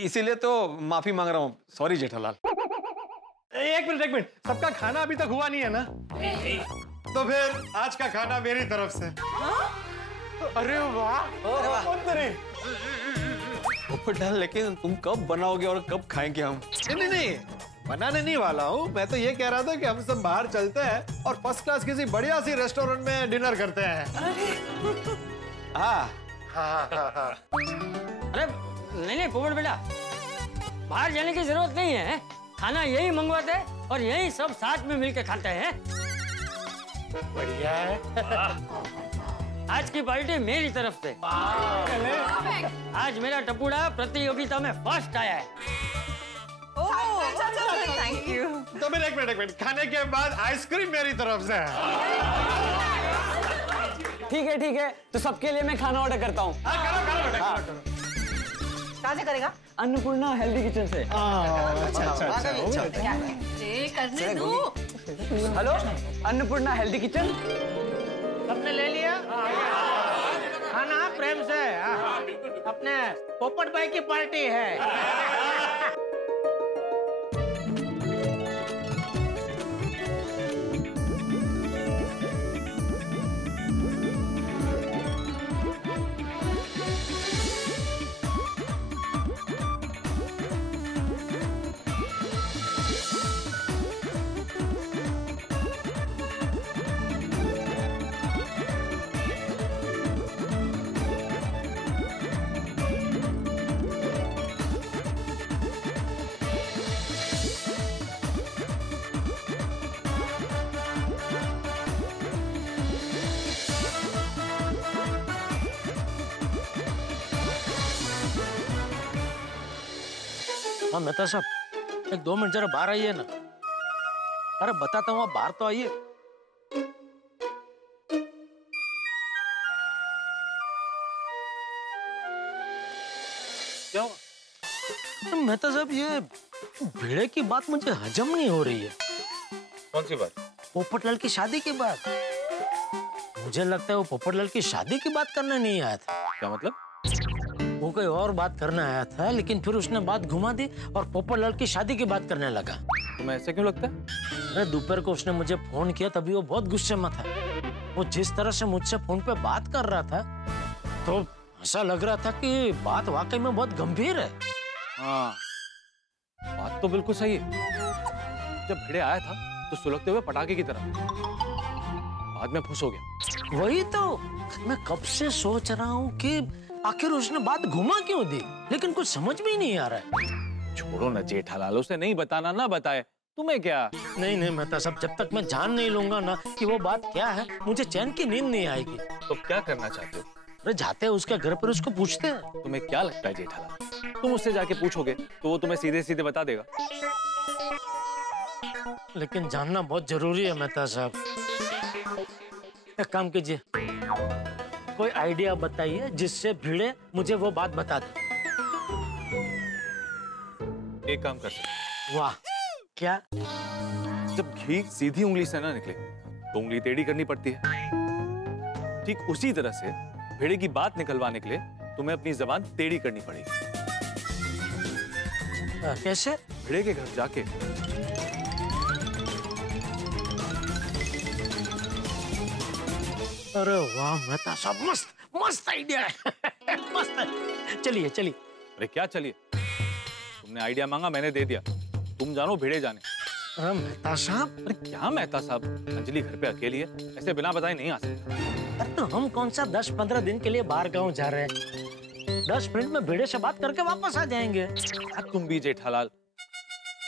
इसीलिए तो माफी मांग रहा हूँ। सॉरी जेठालाल। एक मिनट, सबका खाना अभी तक हुआ नहीं है ना? तो फिर आज का खाना मेरी तरफ से। अरे वाह, पोपटलाल, लेकिन तुम कब बनाओगे और कब खाएंगे हम? नहीं, बनाने नहीं वाला हूँ। मैं तो ये कह रहा था कि हम सब बाहर चलते हैं और फर्स्ट क्लास किसी बढ़िया सी रेस्टोरेंट में डिनर करते हैं। हाँ। अरे नहीं पोपट बेटा, बाहर जाने की जरूरत नहीं है। खाना यही मंगवाते हैं और यही सब साथ में मिलकर खाते हैं। बढ़िया है। आज की पार्टी मेरी तरफ से। आज मेरा टपुड़ा प्रतियोगिता में फर्स्ट आया है। Thank you. तो फिर एक मिनट, खाने के बाद आइसक्रीम मेरी तरफ से। ठीक है, तो सबके लिए मैं खाना ऑर्डर करता हूँ। करो। कहाँ से करेगा? अन्नपूर्णा हेल्दी किचन से। करने दो। Hello, Annapurna healthy kitchen. सबने ले लिया खाना प्रेम से। अपने पोपट भाई की पार्टी है। हाँ मेहता साहब, एक 2 मिनट जरा बाहर आइए ना। अरे बताता हूँ, आप बाहर तो आइए। क्या हुआ? मेहता साहब, ये भिड़े की बात मुझे हजम नहीं हो रही है। कौन सी बात? पोपटलाल की शादी की बात। मुझे लगता है वो पोपटलाल की शादी की बात करने नहीं आया था। क्या मतलब? वो कोई और बात करने आया था, लेकिन फिर उसने बात घुमा दी और पोपटलाल की शादी की बात करने लगा। तुम्हें ऐसे क्यों लगता है? अरे दोपहर को उसने मुझे फोन किया, तभी वो बहुत गुस्से में था। वो जिस तरह से मुझसे फोन पे बात कर रहा था, तो ऐसा लग रहा था कि बात वाकई में बहुत गंभीर है। हाँ, बात तो बिल्कुल सही है। जब भिड़े आया था तो सुलगते हुए पटाखे की तरह, बाद में फुस हो गया। वही तो मैं कब से सोच रहा हूँ कि आखिर उसने बात घुमा क्यों दी, लेकिन कुछ समझ में ही नहीं आ रहा है। छोड़ो ना जेठालाल, उसे नहीं बताना ना बताए, तुम्हें क्या? नहीं मेहता साहब, जब तक मैं जान नहीं लूंगा ना कि वो बात क्या है, मुझे चैन की नींद नहीं आएगी। तो क्या करना चाहते हो? अरे जाते हैं उसके घर पर, उसको पूछते हैं। तुम्हें क्या लगता है जेठालाल, तुम उससे जाके पूछोगे तो वो तुम्हें सीधे सीधे बता देगा? लेकिन जानना बहुत जरूरी है मेहता साहब। एक काम कीजिए, कोई आइडिया बताइए जिससे भिड़े मुझे वो बात बता दे। एक काम कर सकते। वाह, क्या? जब घी सीधी उंगली से ना निकले तो उंगली टेढ़ी करनी पड़ती है। ठीक उसी तरह से भिड़े की बात निकलवाने के लिए तुम्हें अपनी जबान टेढ़ी करनी पड़ेगी। कैसे? भिड़े के घर जाके अरे वाह मेहता साहब, मस्त आइडिया है। मस्त है। चलिए। अरे क्या चलिए, तुमने आइडिया मांगा, मैंने दे दिया। तुम जानो, भिड़े जाने। अरे मेहता साहब। अरे क्या मेहता साहब, अंजलि घर पे अकेली है, ऐसे बिना बताए नहीं आ सकते। अरे तो हम कौन सा 10-15 दिन के लिए बाहर गांव जा रहे हैं? 10 मिनट में भिड़े से बात करके वापस आ जाएंगे। तुम भी जेठालाल,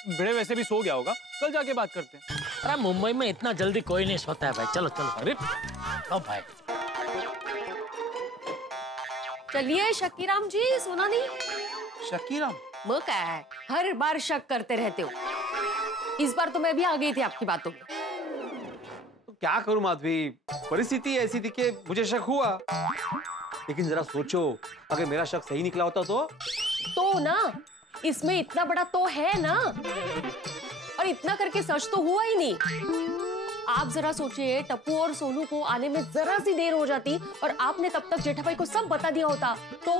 भिड़े वैसे भी सो गया होगा, कल जाके बात करते हैं। अरे मुंबई में इतना जल्दी कोई नहीं सोता है भाई। चलो। अरे भाई चलिए शकीराम जी, सुना नहीं? शकीराम? वो क्या है, हर बार शक करते रहते हो। इस बार तो मैं भी आ गई थी आपकी बातों में। तो क्या करूं माधवी, परिस्थिति ऐसी थी कि मुझे शक हुआ। लेकिन जरा सोचो, अगर मेरा शक सही निकला होता तो ना, इसमें इतना बड़ा तो है ना, और इतना करके सच तो हुआ ही नहीं। आप जरा सोचिए, टप्पू और सोनू को आने में जरा सी देर हो जाती और आपने तब तक जेठा भाई को सब बता दिया होता तो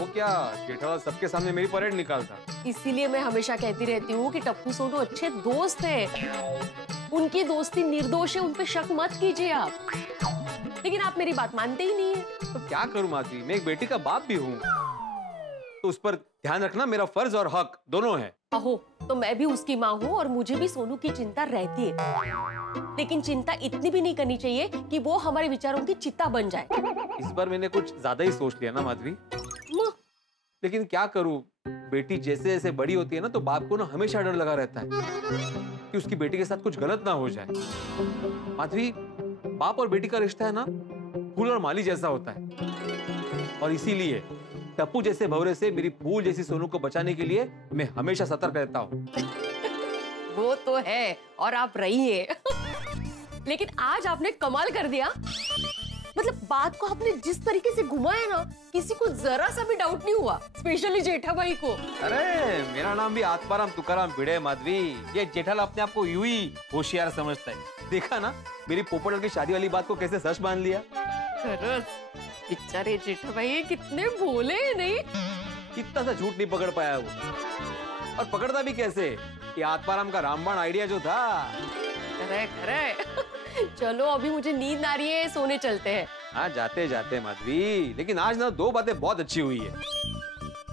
तो क्या जेठालाल सबके सामने मेरी परेड निकालता। इसीलिए मैं हमेशा कहती रहती हूँ कि टप्पू सोनू अच्छे दोस्त हैं। उनकी दोस्ती निर्दोष है, उन पे शक मत कीजिए आप। लेकिन आप मेरी बात मानते ही नहीं है। तो क्या करूं माधवी, मैं एक बेटी का बाप भी हूँ, तो उस पर ध्यान रखना मेरा फर्ज और हक दोनों है। अहो, तो मैं भी उसकी माँ हूँ और मुझे भी सोनू की चिंता रहती है। लेकिन चिंता इतनी भी नहीं करनी चाहिए कि वो हमारे विचारों की चिता बन जाए। इस बार मैंने कुछ ज्यादा ही सोच लिया ना माधवी। लेकिन क्या करूं, बेटी जैसे जैसे बड़ी होती है ना, तो बाप को ना हमेशा डर लगा रहता है कि उसकी बेटी के साथ कुछ गलत ना हो जाए। माधवी, बाप और बेटी का रिश्ता है ना फूल और माली जैसा होता है, और इसीलिए टप्पू जैसे भंवरे से मेरी फूल जैसी सोनू को बचाने के लिए मैं हमेशा सतर्क रहता हूँ। वो तो है, और आप रहिए। लेकिन आज आपने कमाल कर दिया। मतलब बात को आपने जिस तरीके से घुमाया ना, किसी को जरा सा भी डाउट नहीं हुआ, स्पेशली जेठा भाई को। अरे मेरा नाम भी आत्माराम तुकाराम भिड़े माधवी। ये जेठालाल अपने आप को यूं ही होशियार समझता है। देखा ना मेरी पोपटलाल की शादी वाली बात को कैसे सच मान लिया। बेचारे जेठा भाई कितने भोले हैं, नहीं? कितना सा झूठ नहीं पकड़ पाया वो, और पकड़ता भी कैसे। ये आत्माराम का रामबाण आइडिया जो था। करे। चलो अभी मुझे नींद आ रही है, सोने चलते हैं। हाँ जाते जाते माधवी, लेकिन आज ना दो बातें बहुत अच्छी हुई है।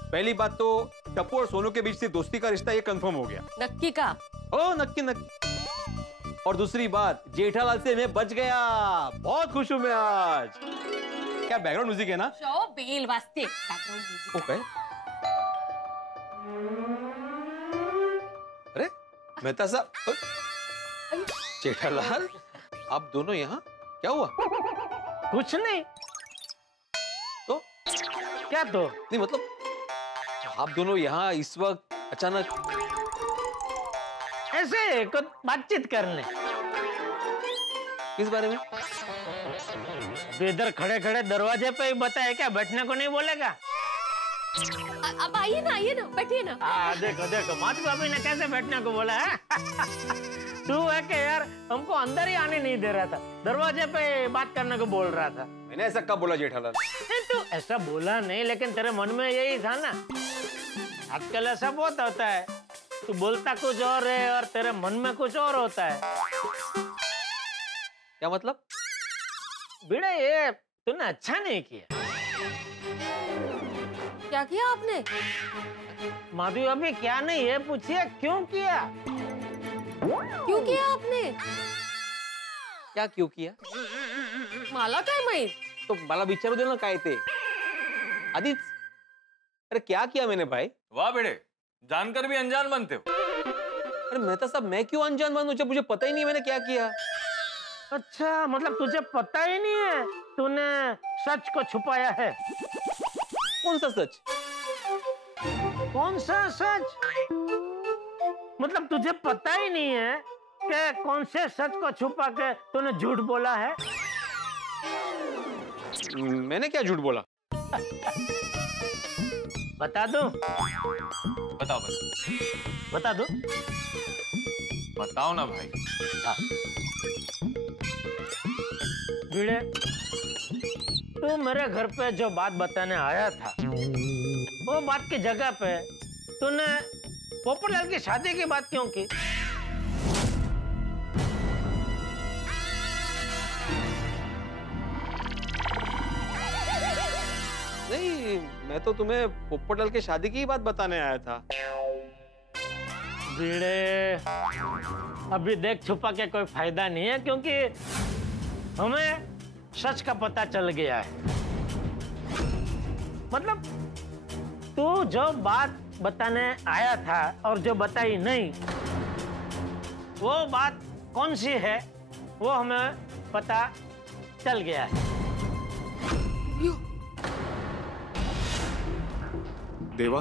पहली बात तो टप्पू और सोनू के बीच से दोस्ती का रिश्ता ये कंफर्म हो गया। नक्की का? ओ नक्की नक्की। और दूसरी बात, जेठालाल से मैं बच गया। बहुत खुश हूं मैं आज। क्या बैकग्राउंड म्यूजिक है ना? बेल वास्ते बैकग्राउंड म्यूजिक। ओके। अरे मेहता साहब, जेठालाल आप दोनों यहाँ, क्या हुआ? कुछ नहीं। तो क्या तो? नहीं मतलब आप दोनों यहाँ इस वक्त अचानक? ऐसे कुछ बातचीत करने। किस बारे में? इधर खड़े खड़े दरवाजे पे ही बताए, क्या बैठने को नहीं बोलेगा? अब आइए ना, बैठिए ना। देखो देखो माधवी भाभी ने कैसे बैठने को बोला है। तू है कि यार हमको अंदर ही आने नहीं दे रहा था, दरवाजे पे बात करने को बोल रहा था। मैंने ऐसा कब बोला जेठालाल? नहीं तू ऐसा बोला नहीं, लेकिन तेरे मन में यही था ना। आजकल ऐसा बहुत होता है, तू बोलता कुछ और है और तेरे मन में कुछ और होता है। क्या मतलब? भिड़े ये तूने अच्छा नहीं किया। क्या किया आपने? माधवी अभी क्या नहीं है पूछिए, क्यों किया? क्यों किया आपने? क्या क्यों किया? मला काय माहित? तो मला विचारू दे ना काय ते आधीच। अरे क्या किया मैंने भाई? वाह बेटे, जानकर भी अनजान बनते हो। अरे मेहता साहब, मैं क्यों अनजान बनूं जब मुझे पता ही नहीं मैंने क्या किया। अच्छा मतलब तुझे पता ही नहीं है तूने सच को छुपाया है। कौन सा सच? कौन सा सच? मतलब तुझे पता ही नहीं है कि कौन से सच को छुपा के तूने झूठ बोला है। मैंने क्या झूठ बोला? बता दूं? बताओ बता दूं? बताओ ना भाई। भिड़े, तू मेरे घर पे जो बात बताने आया था, वो बात की जगह पे तूने पोपटलाल की शादी की बात क्यों की? नहीं, मैं तो तुम्हें पोपटलाल की शादी की बात बताने आया था। भिड़े, अभी देख छुपा के कोई फायदा नहीं है, क्योंकि हमें सच का पता चल गया है। मतलब तू जो बात बताने आया था और जो बताई नहीं, वो बात कौन सी है वो हमें पता चल गया है। देवा,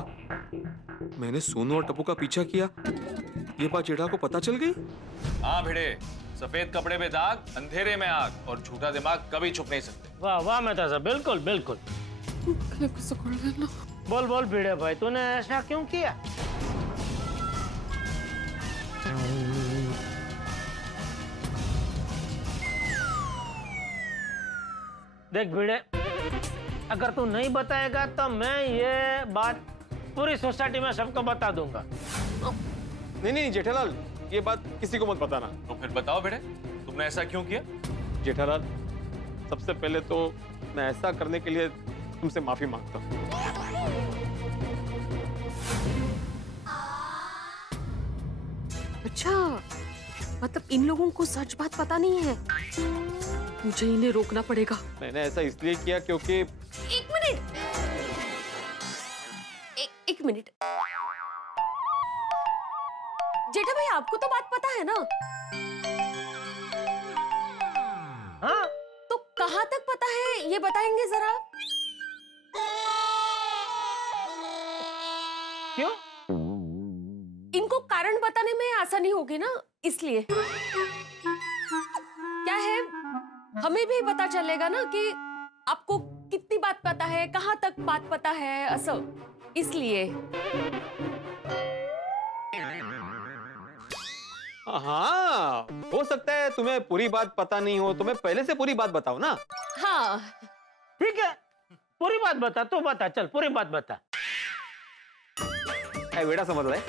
मैंने सोनू और टप्पू का पीछा किया, ये बात जेठा को पता चल गई? हाँ भिड़े, सफेद कपड़े पे दाग, अंधेरे में आग, और झूठा दिमाग कभी छुप नहीं सकते। वाह वाह मेहता साहब, बिल्कुल बिल्कुल। बोल बोल भिड़े भाई, तूने ऐसा क्यों किया? देख भिड़े, अगर तू नहीं बताएगा तो मैं ये बात पूरी सोसाइटी में सबको बता दूंगा। नहीं नहीं जेठालाल, ये बात किसी को मत बताना। तो फिर बताओ बेटे, तुमने ऐसा क्यों किया? जेठालाल, सबसे पहले तो मैं ऐसा करने के लिए तुमसे माफी मांगता हूँ। अच्छा, मतलब इन लोगों को सच बात पता नहीं है। मुझे इन्हें रोकना पड़ेगा। मैंने ऐसा इसलिए किया क्योंकि एक मिनट, एक मिनट। जेठा भाई, आपको तो बात पता है ना? हाँ, तो कहाँ तक पता है ये बताएंगे जरा? क्यों? इनको कारण बताने में आसानी होगी ना, इसलिए। क्या है, हमें भी पता चलेगा ना कि आपको कितनी बात पता है, कहाँ तक बात पता है, असो इसलिए। हाँ, हो सकता है तुम्हें पूरी बात पता नहीं हो, तो मैं पहले से पूरी बात बताऊं ना। हाँ ठीक है, पूरी बात बता, तू बता, चल पूरी बात बता। बेटा समझ रहा है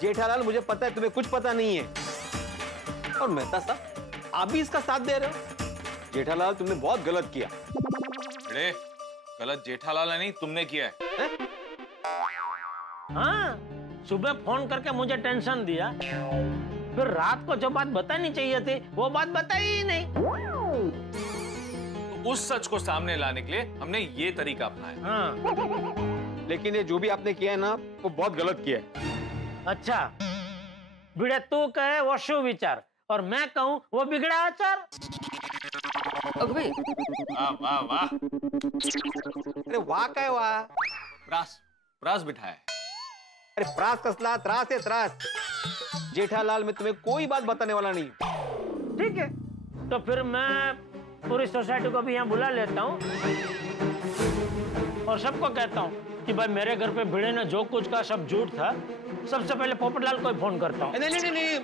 जेठालाल, मुझे पता है तुम्हें कुछ पता नहीं है, और मेहता साहब आप भी इसका साथ दे रहे हो। जेठालाल, तुमने बहुत गलत किया। बेटे, गलत जेठालाल ने नहीं, तुमने किया है। हाँ, सुबह फोन करके मुझे टेंशन दिया, फिर रात को जो बात बतानी चाहिए थी वो बात बताई ही नहीं। तो उस सच को सामने लाने के लिए हमने ये तरीका अपनाया। हाँ। लेकिन ये जो भी आपने किया है ना, वो बहुत गलत किया है। अच्छा, बिगड़े तू कहे वो सुविचार, और मैं कहूँ वो बिगड़ा आचार। अगवे, वाह वाह वाह, अरे वाह क्या है वाह? प्रास प्रास बिठाया है। अरे प्रास कसला, त्रास है त्रास। जेठालाल, मैं तुम्हें कोई बात बताने वाला नहीं। ठीक है, तो फिर मैं पूरी सोसाइटी को भी यहाँ बुला लेता हूँ और सबको कहता हूँ कि भाई मेरे घर पे भिड़े ने जो कुछ कहा सब झूठ था। सबसे पहले पोपटलाल को फोन करता हूँ। नहीं नहीं नहीं,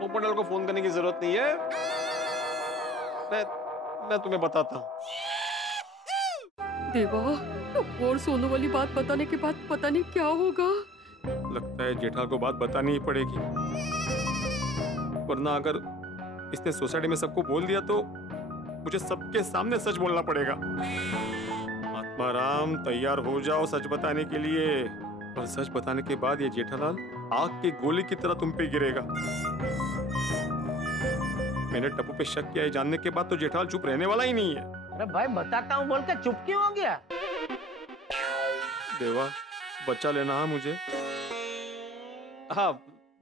पोपटलाल को फोन करने की जरूरत नहीं है। मैं तुम्हें बताता हूँ। देवा, और सोनू वाली बात बताने के बाद पता नहीं क्या होगा। लगता है जेठालाल को बात बतानी ही पड़ेगी, वरना अगर इसने सोसाइटी में सबको बोल दिया तो मुझे सबके सामने सच बोलना पड़ेगा। महात्मा राम, तैयार हो जाओ सच बताने के लिए। और सच बताने के बाद ये जेठालाल आग की गोली की तरह तुम पे गिरेगा। मैंने टप्पू पे शक किया है जानने के बाद तो जेठालाल चुप रहने वाला ही नहीं है। अरे भाई बताता हूँ बोल के चुप क्यों हो गया? देवा, बचा लेना हाँ मुझे। हाँ,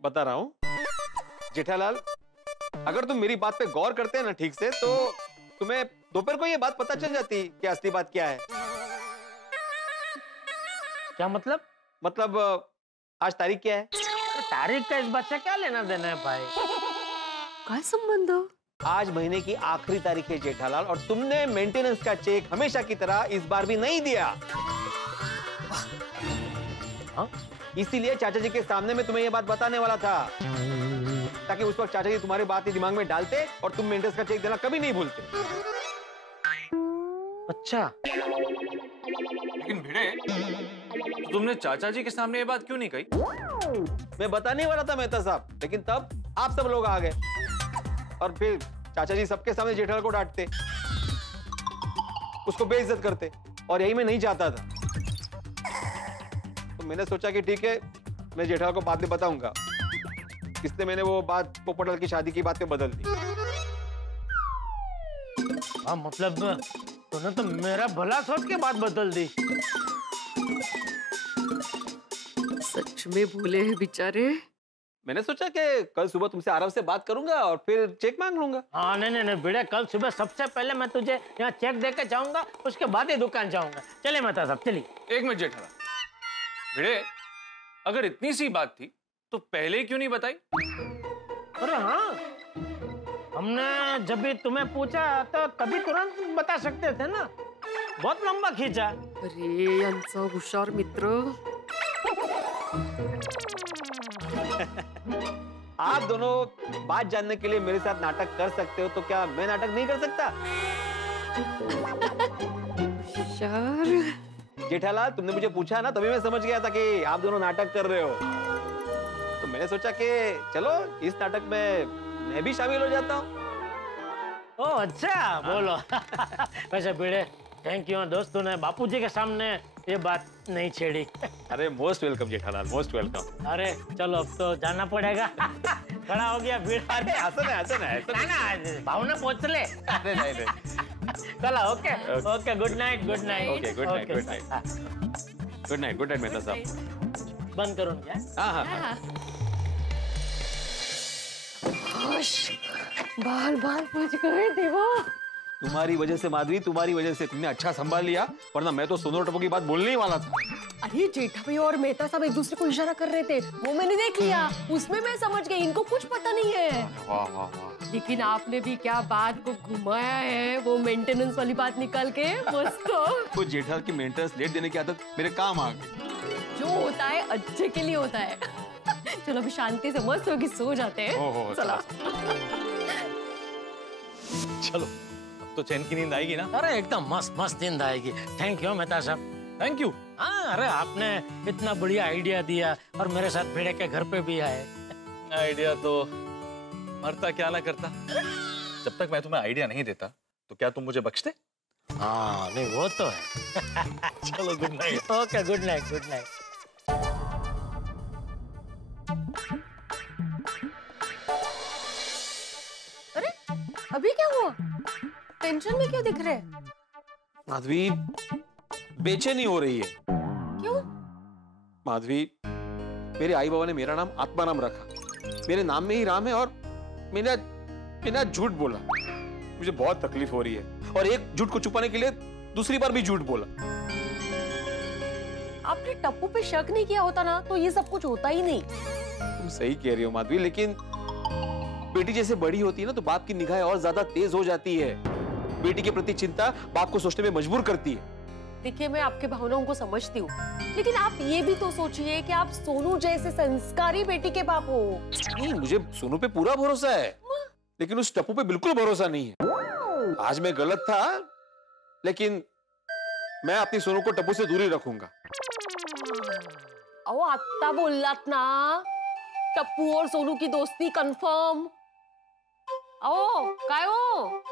बता रहा हूँ जेठालाल, अगर तुम मेरी बात पे गौर करते हैं ना ठीक से, तो तुम्हें दोपहर को ये बात पता चल जाती कि असली बात क्या है। क्या मतलब? मतलब आज तारीख क्या है? तारीख का इस बात से क्या लेना देना है भाई? क्या संबंध? आज महीने की आखिरी तारीख है जेठालाल, और तुमने मेंटेनेंस का चेक हमेशा की तरह इस बार भी नहीं दिया। हाँ? इसीलिए चाचा जी के सामने मैं तुम्हें ये बात बताने वाला था, ताकि उस वक्त चाचा जी तुम्हारी बात ही दिमाग में डालते और तुम मेंटेनेंस का चेक देना कभी नहीं भूलते। अच्छा, लेकिन भिड़े, तो तुमने चाचा जी के सामने ये बात क्यों नहीं कही? मैं बताने वाला था मेहता साहब, लेकिन तब आप सब लोग आ गए और फिर चाचा जी सबके सामने जेठालाल को डांटते, उसको बेइज्जत करते, और यही मैं नहीं चाहता था। तो मैंने सोचा कि ठीक है, मैं जेठालाल को बाद में बताऊंगा, इसलिए मैंने वो बात पोपटलाल की शादी की बात पे बदल दी। हाँ, मतलब तूने तो मेरा भला सोच के बात बदल दी। सच में भूले हैं बेचारे। मैंने सोचा कि कल सुबह तुमसे आराम से बात करूंगा और फिर चेक मांग लूंगा। हाँ, नहीं भिड़े, कल सुबह सबसे पहले मैं तुझे यहाँ चेक दे के जाऊंगा, उसके बाद ही दुकान जाऊंगा। चले मेहता साहब, चलिए। एक मिनट जेठालाल, भिड़े, अगर इतनी सी बात थी तो पहले क्यों नहीं बताई? अरे हाँ, हमने जब भी तुम्हें पूछा तो तभी तुरंत बता सकते थे ना, बहुत लंबा खींचा। अरे यांचा हुशार मित्र। आप दोनों बात जानने के लिए मेरे साथ नाटक कर सकते हो, तो क्या मैं नाटक नहीं कर सकता? जेठालाल, तुमने मुझे पूछा ना, तभी मैं समझ गया था कि आप दोनों नाटक कर रहे हो। तो मैंने सोचा कि चलो इस नाटक में मैं भी शामिल हो जाता हूँ। ओह अच्छा, बोलो। वैसे भिड़े, थैंक यू, दोस्तों ने बापूजी के सामने ये बात नहीं छेड़ी। अरे most welcome Jethalal, most welcome. अरे चलो अब तो जाना पड़ेगा। खड़ा हो गया भीड़। अरे हसन है। ना भावना पोच ले। अरे नहीं। चलो okay okay, good night good night. Okay good night good night Mehta साहब। बंद करो क्या? हाँ। बाल बच गए देवा। तुम्हारी वजह से माधवी, तुम्हारी वजह से तुमने अच्छा संभाल लिया, वरना मैं तो सोनू टप्पू की बात बोलने ही वाला था। अरे जेठा भाई और मेहता साहब एक दूसरे को इशारा कर रहे थे, वो मैंने देख लिया, उसमें मैं समझ गई इनको कुछ पता नहीं है। वाह। लेकिन आपने भी क्या बात को घुमाया है, वो मेंटेनेंस वाली बात निकाल के मस्त। तो जेठालाल की मेंटेनेंस लेट देने की आदत मेरे काम आ गई। जो होता है अच्छे के लिए होता है। चलो अभी शांति से मस्त होके सो जाते हैं। चलो चलो, अब तो चैन की नींद आएगी ना? अरे एकदम मस्त नींद आएगी। थैंक यू मेहता साहब। Thank you. हाँ, अरे आपने इतना बढ़िया आइडिया दिया और मेरे साथ भिड़े के घर पे भी आए। आइडिया तो मरता क्या ना करता। जब तक मैं तुम्हें आइडिया नहीं देता तो क्या तुम मुझे बख्शते? हाँ नहीं, वो तो है। चलो good night. Okay good night. अरे अभी क्या हुआ? टेंशन में क्यों दिख रहे हैं? माधवी बेचैनी हो रही है। क्यों? माधवी, मेरे आई बाबा ने मेरा नाम आत्माराम रखा, मेरे नाम में ही राम है, और मैंने झूठ बोला। मुझे बहुत तकलीफ हो रही है, और एक झूठ को छुपाने के लिए दूसरी बार भी झूठ बोला। आपने टप्पू पे शक नहीं किया होता ना तो ये सब कुछ होता ही नहीं। तुम सही कह रही हो माधवी, लेकिन बेटी जैसे बड़ी होती है ना तो बाप की निगाहें और ज्यादा तेज हो जाती है। बेटी के प्रति चिंता बाप को सोचने में मजबूर करती है। देखिए, मैं आपके भावनाओं को समझती हूँ, लेकिन आप ये भी तो सोचिए कि आप सोनू जैसे संस्कारी बेटी के बाप हो। नहीं, मुझे सोनू पे पूरा भरोसा है, लेकिन उस टप्पू पे बिल्कुल भरोसा नहीं है। आज मैं गलत था, लेकिन मैं अपनी सोनू को टप्पू से दूरी रखूंगा। अहो आत्ता बोललात ना, टप्पू और सोनू की दोस्ती कंफर्म। अहो काय हो,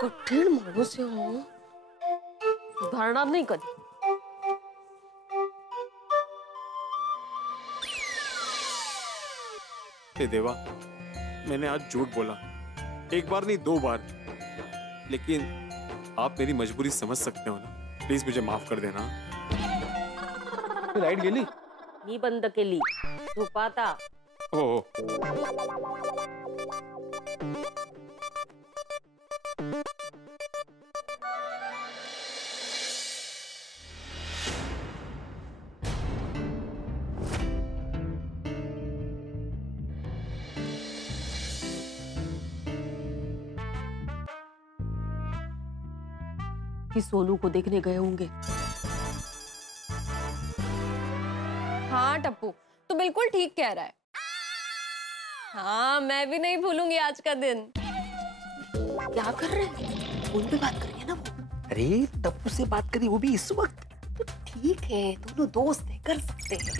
कठीण माणूस आहे हो, सुधारणार नाही कधी। हे देवा, मैंने आज झूठ बोला, एक बार नहीं 2 बार, लेकिन आप मेरी मजबूरी समझ सकते हो ना। प्लीज मुझे माफ कर देना। लाइट गेली? मी बंद केली, झोपाता। हो। कि सोनू को देखने गए होंगे। हाँ टप्पू, तू बिल्कुल ठीक कह रहा है। हाँ, मैं भी नहीं भूलूंगी आज का दिन। क्या कर रहे हैं? फोन पे बात कर रही है ना वो। अरे टप्पू से बात करी, वो भी इस वक्त। तो ठीक है, दोनों दोस्त है, कर सकते हैं।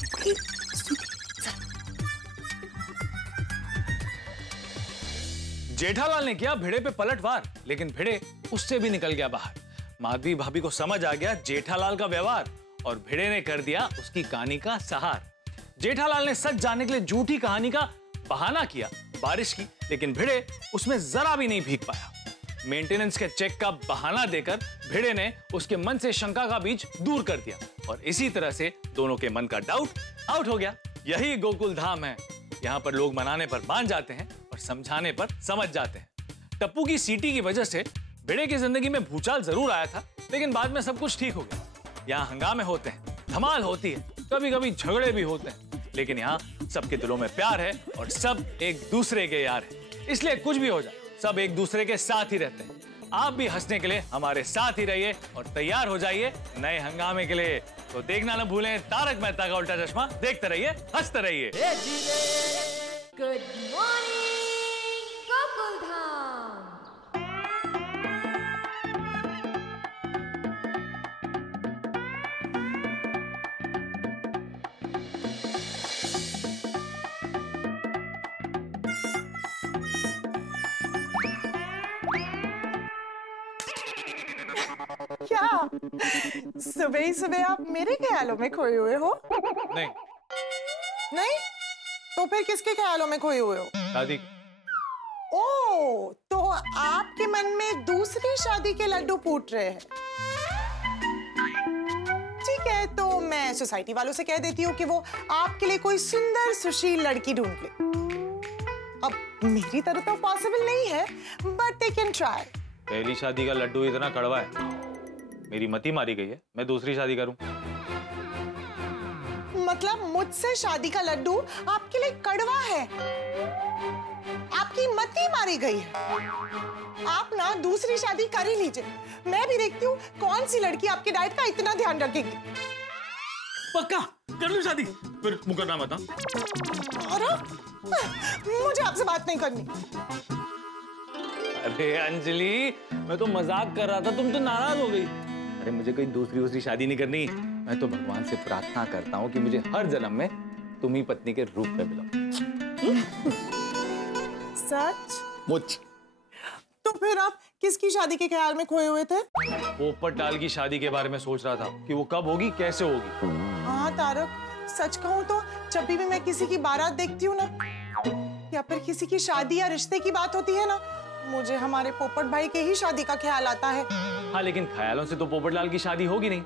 जेठालाल ने किया भिड़े पे पलटवार, लेकिन भिड़े उससे भी निकल गया बाहर। माधवी भाभी को समझ आ गया जेठालाल का व्यवहार, और भिड़े ने कर दिया उसकी कहानी का सहार। जेठालाल ने सच जानने के लिए झूठी कहानी का बहाना किया बारिश की, लेकिन भिड़े उसमें जरा भी नहीं भीग पाया। मेंटेनेंस के चेक का बहाना देकर भिड़े ने उसके मन से शंका का बीज दूर कर दिया, और इसी तरह से दोनों के मन का डाउट आउट हो गया। यही गोकुल धाम है, यहाँ पर लोग मनाने पर मान जाते हैं और समझाने पर समझ जाते हैं। टप्पू की सीटी की वजह से भिड़े की जिंदगी में भूचाल जरूर आया था, लेकिन बाद में सब कुछ ठीक हो गया। यहाँ हंगामे होते हैं, धमाल होती है, कभी कभी झगड़े भी होते हैं, लेकिन यहाँ सबके दिलों में प्यार है और सब एक दूसरे के यार हैं। इसलिए कुछ भी हो जाए, सब एक दूसरे के साथ ही रहते हैं। आप भी हंसने के लिए हमारे साथ ही रहिए और तैयार हो जाइए नए हंगामे के लिए। तो देखना न भूलें तारक मेहता का उल्टा चश्मा। देखते रहिए, हंसते रहिए। Good morning Gokul Dham. क्या सुबह ही सुबह आप मेरे ख्यालों में खोए हुए हो? नहीं, नहीं तो फिर किसके ख्यालों में खोए हुए हो? शादी। ओ, तो आपके मन में दूसरी शादी के लड्डू फूट रहे हैं। ठीक है, तो मैं सोसाइटी वालों से कह देती हूँ कि वो आपके लिए कोई सुंदर सुशील लड़की ढूंढ ले। अब मेरी तरफ तो पॉसिबल नहीं है, बट दे कैन ट्राई। पहली शादी का लड्डू इतना कड़वा है, मेरी मती मारी गई है। मैं दूसरी शादी करूं? मतलब मुझसे शादी का लड्डू आपके लिए कड़वा है, आपकी मती मारी गई है। आप ना दूसरी शादी कर ही लीजिए, मैं भी देखती हूँ कौन सी लड़की आपके डाइट का इतना ध्यान रखेगी। पक्का कर लूं शादी? फिर मुकरना मत। अरे मुझे आपसे बात नहीं करनी। अरे अंजलि, मैं तो मजाक कर रहा था, तुम तो नाराज हो गई। अरे मुझे कोई दूसरी शादी नहीं करनी। मैं तो भगवान से प्रार्थना करता हूँ कि मुझे हर जन्म में तुम ही पत्नी के रूप में मिलो। सच? मुझ। तो फिर आप किसकी शादी के ख्याल में खोए हुए थे? पोपट लाल की शादी के बारे में सोच रहा था कि वो कब होगी, कैसे होगी। हाँ तारक, सच कहूँ तो जब भी मैं किसी की बारात देखती हूँ ना, या फिर किसी की शादी या रिश्ते की बात होती है ना, मुझे हमारे पोपट भाई के ही शादी का ख्याल आता है। हाँ, लेकिन ख्यालों से तो पोपट लाल की शादी होगी नहीं।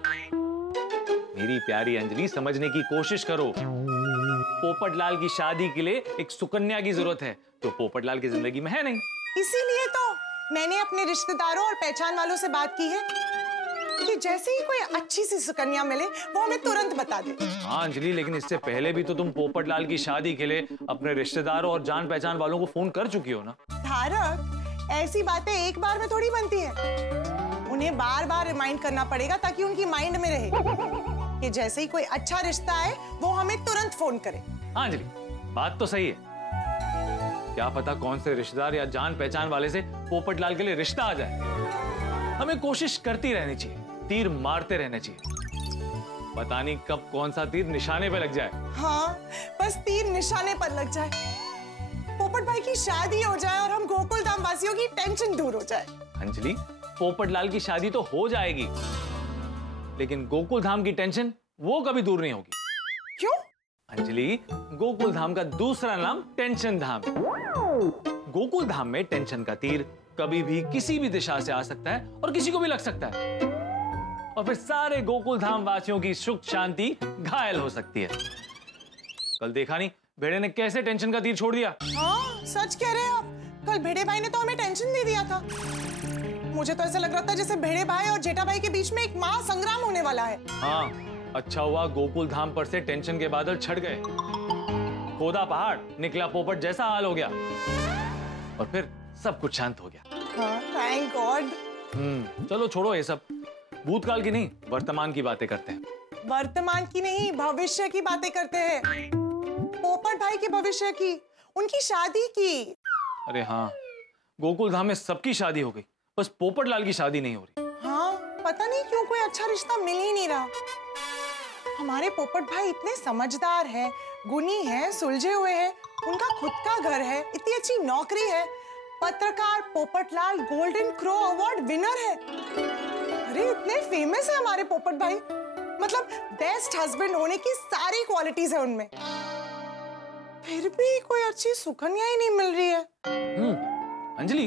मेरी प्यारी अंजलि, समझने की कोशिश करो। पोपट लाल की शादी के लिए एक सुकन्या की जरूरत है, तो पोपट लाल की जिंदगी में है नहीं। इसीलिए तो मैंने अपने रिश्तेदारों और पहचान वालों से बात की है कि जैसे ही कोई अच्छी सी सुकन्या मिले वो हमें तुरंत बता दे। हाँ अंजलि, लेकिन इससे पहले भी तो तुम पोपट लाल की शादी के लिए अपने रिश्तेदारों और जान पहचान वालों को फोन कर चुकी हो ना। तारक, ऐसी बातें एक बार में थोड़ी बनती है, उन्हें बार बार रिमाइंड करना पड़ेगा ताकि उनकी माइंड में रहे कि जैसे ही कोई अच्छा रिश्ता आए वो हमें तुरंत फोन करे। हाँ अंजलि, बात तो सही है। क्या पता कौन से रिश्तेदार या जान पहचान वाले से पोपट लाल के लिए रिश्ता आ जाए। हमें कोशिश करती रहनी चाहिए, तीर मारते रहने चाहिए। पता नहीं कब कौन सा तीर निशाने पे लग जाए। हाँ, बस तीर निशाने पर लग जाए, पोपट भाई की शादी हो जाए और हम गोकुल धाम वासियों की टेंशन दूर हो जाए। अंजलि, पोपट लाल की शादी तो हो जाएगी, लेकिन गोकुल धाम की टेंशन वो कभी दूर नहीं होगी। क्यों? अंजलि, गोकुल धाम का दूसरा नाम टेंशन धाम है। गोकुल धाम में टेंशन का तीर कभी भी किसी भी दिशा से आ सकता है और किसी को भी लग सकता है, और फिर सारे गोकुल धाम वासियों की सुख शांति घायल हो सकती है। कल देखा नहीं भेड़े ने कैसे टेंशन का तीर छोड़ दिया। हाँ, सच कह रहे हैं आप। कल भेड़े भाई ने तो हमें टेंशन दे दिया था। मुझे तो ऐसा लग रहा था जैसे भेड़े भाई और जेठा भाई के बीच में एक महासंग्राम होने वाला है। हाँ, अच्छा हुआ गोकुल धाम पर से टेंशन के बादल छट गए। खोदा पहाड़, निकला पोपट जैसा हाल हो गया, और फिर सब कुछ शांत हो गया। हाँ, थैंक गॉड। चलो छोड़ो ये सब, भूतकाल की नहीं वर्तमान की बातें करते हैं। वर्तमान की नहीं, भविष्य की बातें करते हैं। पोपट भाई के भविष्य की, उनकी शादी की। अरे हाँ, गोकुल धाम में सबकी शादी हो गई, बस पोपट लाल की शादी नहीं हो रही। हाँ, पता नहीं क्यों कोई अच्छा रिश्ता मिल ही नहीं रहा। हमारे पोपट भाई इतने समझदार हैं, गुणी हैं, सुलझे हुए हैं, उनका खुद का घर है, इतनी अच्छी नौकरी है, पत्रकार Popat Lal golden crow award winner है। अरे इतने फेमस है हमारे पोपट भाई, मतलब बेस्ट हस्बैंड होने की सारी क्वालिटीज है उनमें। फिर भी कोई अच्छी सुकन्या ही नहीं मिल रही है। अंजलि,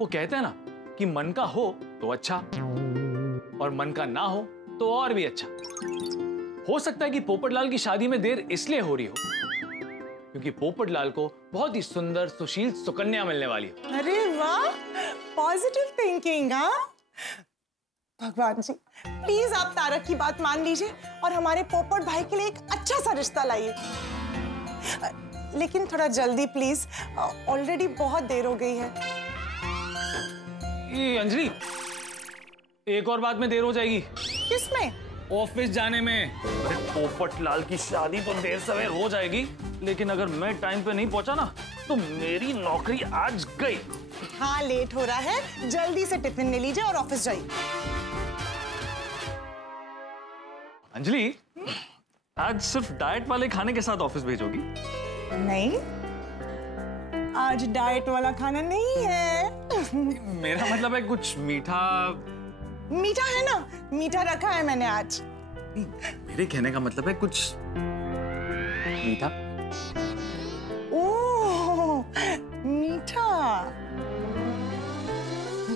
वो कहते हैं ना कि मन का हो तो अच्छा, और मन का ना हो तो और भी अच्छा। हो सकता है कि पोपट लाल की शादी में देर इसलिए हो रही हो क्योंकि पोपट लाल को बहुत ही सुंदर सुशील सुकन्या मिलने वाली है। अरे वाह, पॉजिटिव थिंकिंग। हाँ भगवान जी, प्लीज आप तारक की बात मान लीजिए और हमारे पोपट भाई के लिए एक अच्छा सा रिश्ता लाइए, लेकिन थोड़ा जल्दी प्लीज, ऑलरेडी बहुत देर हो गई है। ये अंजलि, एक और बात में देर हो जाएगी। किसमें? ऑफिस जाने में। अरे पोपट लाल की शादी तो देर सवेर हो जाएगी, लेकिन अगर मैं टाइम पे नहीं पहुंचा ना तो मेरी नौकरी आज गई। हाँ, लेट हो रहा है, जल्दी से टिफिन ले लीजिए और ऑफिस जाइए। अंजलि, आज सिर्फ डाइट वाले खाने के साथ ऑफिस भेजोगी? नहीं, आज डाइट वाला खाना नहीं है। मेरा मतलब है कुछ मीठा। मीठा है ना, मीठा रखा है मैंने आज। मेरे कहने का मतलब है कुछ मीठा। ओह, मीठा।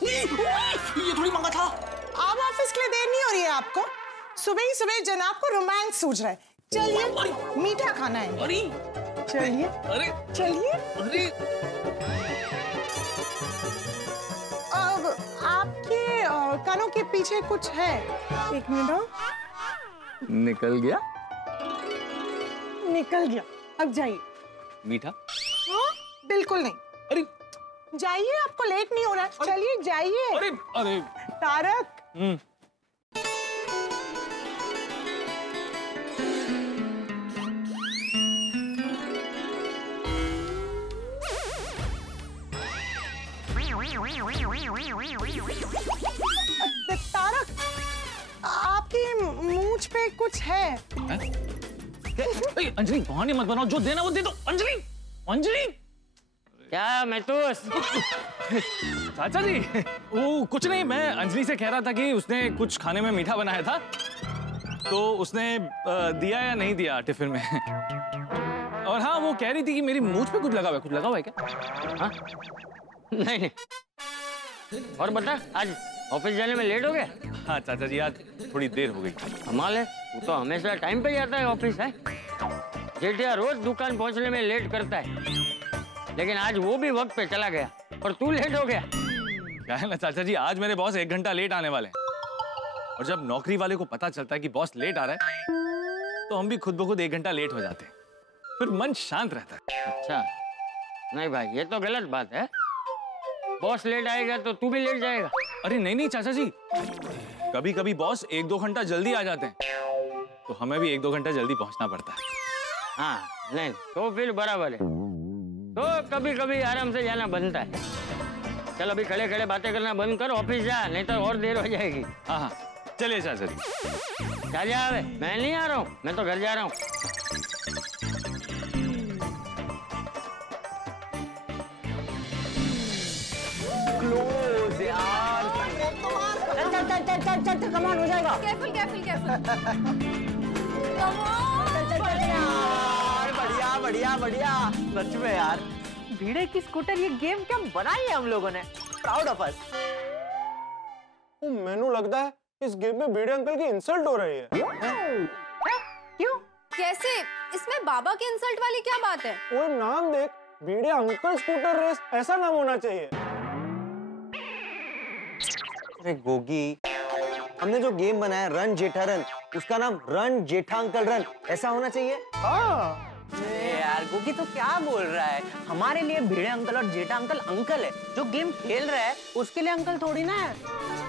ये थोड़ी मांगा था। अब ऑफिस के लिए देर नहीं हो रही है आपको? सुबह ही सुबह जनाब को रोमांस सूझ रहा है। चलिए मीठा खाना है। अरे चलिए अरे चलिए। अरे अब आपके कानों के पीछे कुछ है। एक मिनट। निकल गया। निकल गया। अब जाइए। मीठा? हाँ, बिल्कुल नहीं। अरे जाइए, आपको लेट नहीं हो रहा है। चलिए जाइए। अरे अरे तारक। तारक, आपकी मूंछ पे कुछ है। अंजलि बहाने मत बनाओ, जो देना वो दे दो। अंजलि अंजलि क्या महतूस? चाचा जी, वो कुछ नहीं, मैं अंजलि से कह रहा था कि उसने कुछ खाने में मीठा बनाया था, तो उसने दिया या नहीं दिया टिफिन में। और हाँ, वो कह रही थी कि मेरी मूंछ पे कुछ लगा हुआ है। कुछ लगा हुआ है क्या? हाँ? नहीं। और बता, आज ऑफिस जाने में लेट हो गया? हाँ चाचा जी, आज थोड़ी देर हो गई। कमाल है, तू तो हमेशा टाइम पे जाता है ऑफिस है। जेठिया रोज दुकान पहुंचने में लेट करता है, लेकिन आज वो भी वक्त पे चला गया और तू लेट हो गया। क्या है ना चाचा जी, आज मेरे बॉस 1 घंटा लेट आने वाले हैं, और जब नौकरी वाले को पता चलता है कि बॉस लेट आ रहा है, तो हम भी खुद ब खुद 1 घंटा लेट हो जाते हैं, फिर मन शांत रहता है। अच्छा, नहीं भाई, ये तो गलत बात है। बॉस लेट आएगा तो तू भी लेट जाएगा। अरे नहीं नहीं चाचा जी, कभी कभी बॉस 1-2 घंटा जल्दी आ जाते हैं, तो हमें भी 1-2 घंटा जल्दी पहुंचना पड़ता है। हाँ, नहीं तो फिर बराबर है, तो कभी कभी आराम से जाना बनता है। चल अभी खड़े खड़े बातें करना बंद कर, ऑफिस जा, नहीं तो और देर हो जाएगी। हाँ हाँ, चलिए चाचा जी। क्या जा रहे? मैं नहीं आ रहा हूँ, मैं तो घर जा रहा हूँ। क्लोज यार। चल कमान हो जाएगा। Careful careful careful. कम यार बढ़िया बढ़िया बढ़िया, सच में यार। भिड़े की स्कूटर ये गेम क्या बनाई है हम लोगों ने, प्राउड ऑफ अस। मैनू लगता है इस गेम में भिड़े अंकल की इंसल्ट हो रही है। क्यों? कैसे? इसमें बाबा की इंसल्ट वाली क्या बात है? वो नाम देख, भिड़े अंकल स्कूटर रेस, ऐसा नाम होना चाहिए। अरे गोगी, हमने जो गेम बनाया रन जेठा रन, उसका नाम रन जेठा अंकल रन ऐसा होना चाहिए। हाँ यार गोगी तो क्या बोल रहा है, हमारे लिए भिड़े अंकल और जेठा अंकल अंकल है, जो गेम खेल रहा है उसके लिए अंकल थोड़ी ना है।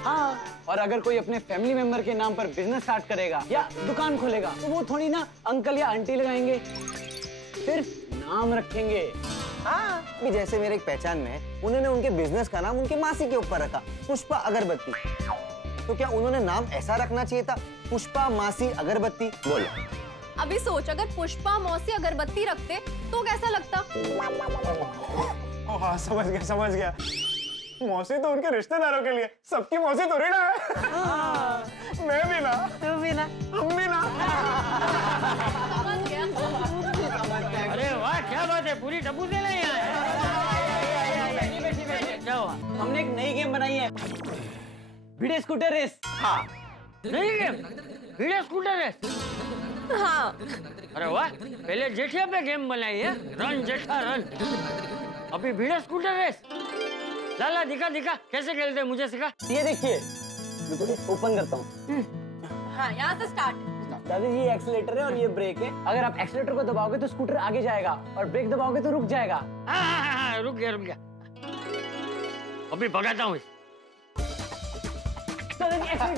हाँ, और अगर कोई अपने फैमिली मेंबर के नाम पर बिजनेस स्टार्ट करेगा या दुकान खोलेगा, तो वो थोड़ी ना अंकल या आंटी लगाएंगे, सिर्फ नाम रखेंगे। हाँ, भी जैसे मेरे एक पहचान में है, उन्होंने उनके बिजनेस का नाम उनके मासी के ऊपर रखा, पुष्पा अगरबत्ती। तो क्या उन्होंने नाम ऐसा रखना चाहिए था, पुष्पा मासी अगरबत्ती? बोलो। अभी सोच, अगर पुष्पा मौसी अगरबत्ती रखते तो कैसा लगता? हाँ समझ गया। मौसी तो उनके रिश्तेदारों के लिए, सबकी मौसी थोड़ी ना है। मैं भी ना, तू भी ना, हम भी ना। समझ गया। अरे वाह, क्या बात है, पूरी डब्बू से नहीं आए। क्या हुआ? हमने एक नई गेम बनाई है, भिड़े स्कूटर रेस। हाँ, नई गेम, भिड़े स्कूटर रेस। हाँ, अरे वाह, पहले जेठिया पे गेम बनाई है, रन जेठा रन, अभी भिड़े स्कूटर रेस। लाला दिखा कैसे खेलते हैं, मुझे सिखा। ये देखिए, ओपन करता हूँ। हाँ, यहाँ से स्टार्ट। दादी जी, ये एक्सीलेटर है और ये ब्रेक है। अगर आप एक्सीलेटर को दबाओगे तो स्कूटर आगे जाएगा, और ब्रेक दबाओगे तो रुक जाएगा। हाँ, रुक गया। अभी भगाता हूँ।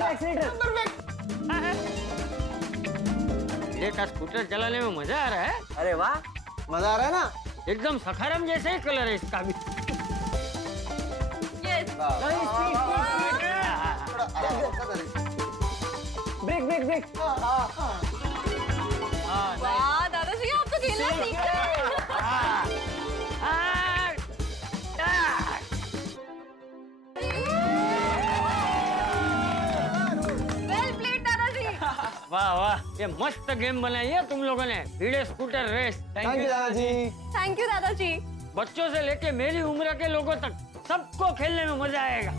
एक्सीलेटर। ये का स्कूटर चलाने में मजा आ रहा है। अरे वाह, मजा आ रहा है ना? एकदम सखारम जैसे ही कलर है इसका भी। ब्रेक। वाह दादाजी, आप तो खेलना सीख गए। वाह वाह, ये मस्त गेम बनाई है तुम लोगों ने, भिड़े स्कूटर रेस। थैंक यू दादाजी। थैंक यू दादाजी। बच्चों से लेके मेरी उम्र के लोगों तक सबको खेलने में मजा आएगा।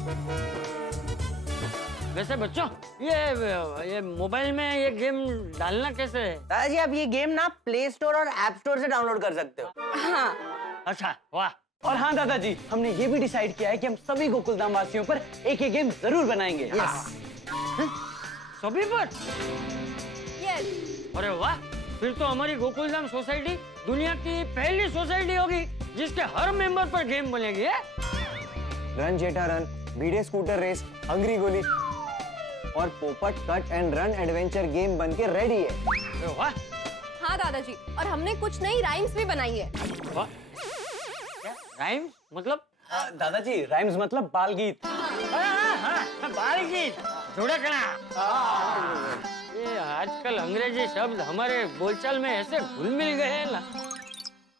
वैसे बच्चों, ये मोबाइल में ये गेम डालना कैसे है? दादाजी आप ये गेम ना प्ले स्टोर और ऐप स्टोर से डाउनलोड कर सकते हो। हाँ। अच्छा, वाह। और हाँ दादाजी, हमने ये भी डिसाइड किया है कि हम सभी गोकुलधाम वासियों पर एक ये गेम जरूर बनाएंगे। सभी पर? यस। अरे वाह, फिर तो हमारी गोकुलधाम सोसाइटी दुनिया की पहली सोसाइटी होगी जिसके हर मेंबर पर गेम बनेगी। रन जेठा रन, भिड़े स्कूटर रेस, हंगरी गोली और पोपट cut and run adventure game बनके रेडी है। अरे वाह। हाँ दादाजी, और हमने कुछ नई राइम्स भी बनाई है। वाह। क्या राइम्स मतलब? दादाजी राइम्स मतलब बाल गीत। हाँ, बाल गीत, धुड़कना। ये आजकल अंग्रेजी शब्द हमारे बोलचाल में ऐसे घुल मिल गए हैं ना।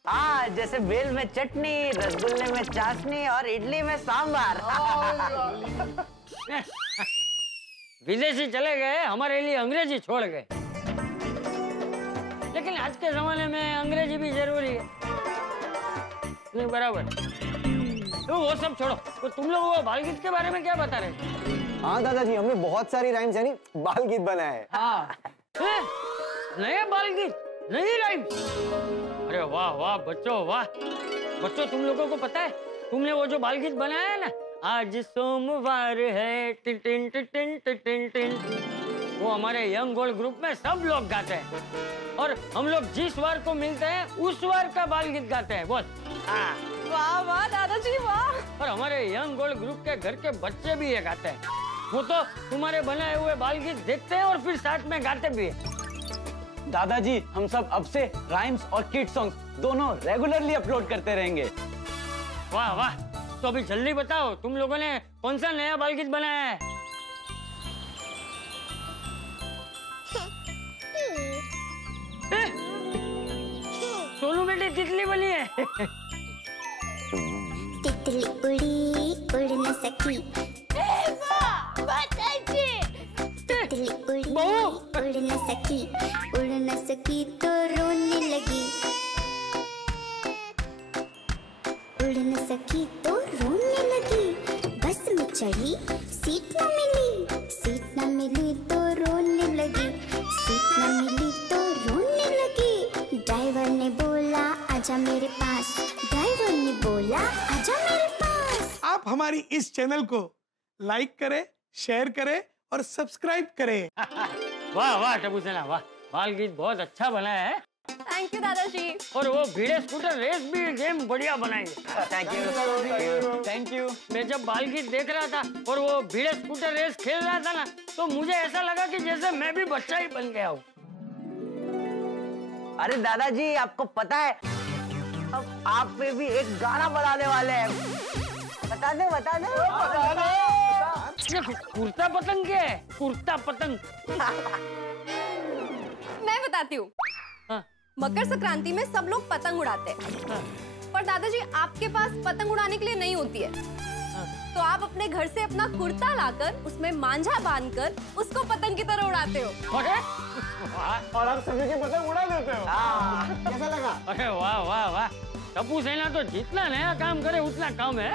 हाँ, जैसे बेल में चटनी, रसगुल्ले में चाशनी और इडली में सांभर। विदेशी चले गए, हमारे लिए अंग्रेजी छोड़ गए। लेकिन आज के जमाने में अंग्रेजी भी जरूरी है। नहीं बराबर। तो वो सब छोड़ो, तो तुम लोग वो बाल गीत के बारे में क्या बता रहे थे? हाँ दादाजी, हमने बहुत सारी राइम्स यानी बाल गीत बनाए हैं। हाँ। नए बाल गीत, नई राइम्स। अरे वाह वाह बच्चों, वाह। बच्चों, तुम लोगों को पता है, तुमने वो जो बाल गीत बनाया है ना, आज सोमवार है tin tin tin tin tin tin, वो हमारे यंग गोल्ड ग्रुप में सब लोग गाते हैं। और हम लोग जिस वार को मिलते हैं उस वार का बाल गीत गाते हैं। बोल। हाँ। वाह वाह दादाजी वाह। और हमारे यंग गोल्ड ग्रुप के घर के बच्चे भी ये गाते हैं। वो तो तुम्हारे बनाए हुए बाल गीत देखते हैं और फिर साथ में गाते भी हैं। दादाजी, हम सब अब से राइम्स और किड सॉन्ग्स दोनों रेगुलरली अपलोड करते रहेंगे। वाह वाह। तो अभी जल्दी बताओ, तुम लोगों ने कौन सा नया बाल गीत बनाया है? सोनू बेटी तितली बनी है। तितली उड़ी उड़ न सकी। तितली उड़ी उड़ न सकी, उड़ न सकी तो रोने लगी। उड़ न सकी तो रोने लगी। बस में चढ़ी, सीट न मिली, सीट न मिली तो रोने लगी। सीट न मिली तो रोने लगी। ड्राइवर ने बोला आजा मेरे पास, ड्राइवर ने बोला आजा मेरे पास। आप हमारी इस चैनल को लाइक करें, शेयर करें और सब्सक्राइब करें। वाह वाह टबूसेना, वाह। बाल गीत बहुत अच्छा बनाया है। थैंक यू दादाजी। और वो भिड़े स्कूटर रेस भी गेम बढ़िया बनाई है। Thank you. मैं जब बाल गीत देख रहा था और वो भिड़े स्कूटर रेस खेल रहा था ना, तो मुझे ऐसा लगा कि जैसे मैं भी बच्चा ही बन गया हूँ। अरे दादाजी, आपको पता है, अब आप पे भी एक गाना बनाने वाले हैं। बता दे बता दे। कुर्ता पतंग क्या है? कुर्ता पतंग। मैं बताती हूँ। हाँ। मकर संक्रांति में सब लोग पतंग उड़ाते हैं। हाँ। पर दादाजी, आपके पास पतंग उड़ाने के लिए नहीं होती है। हाँ। तो आप अपने घर से अपना कुर्ता लाकर उसमें मांझा बांधकर उसको पतंग की तरह उड़ाते हो। अरे और आप सभी की पतंग उड़ा देते हो। कैसा लगा? अरे वाह वाह वाह। टप्पू सेना तो जितना नया काम करे उतना कम है।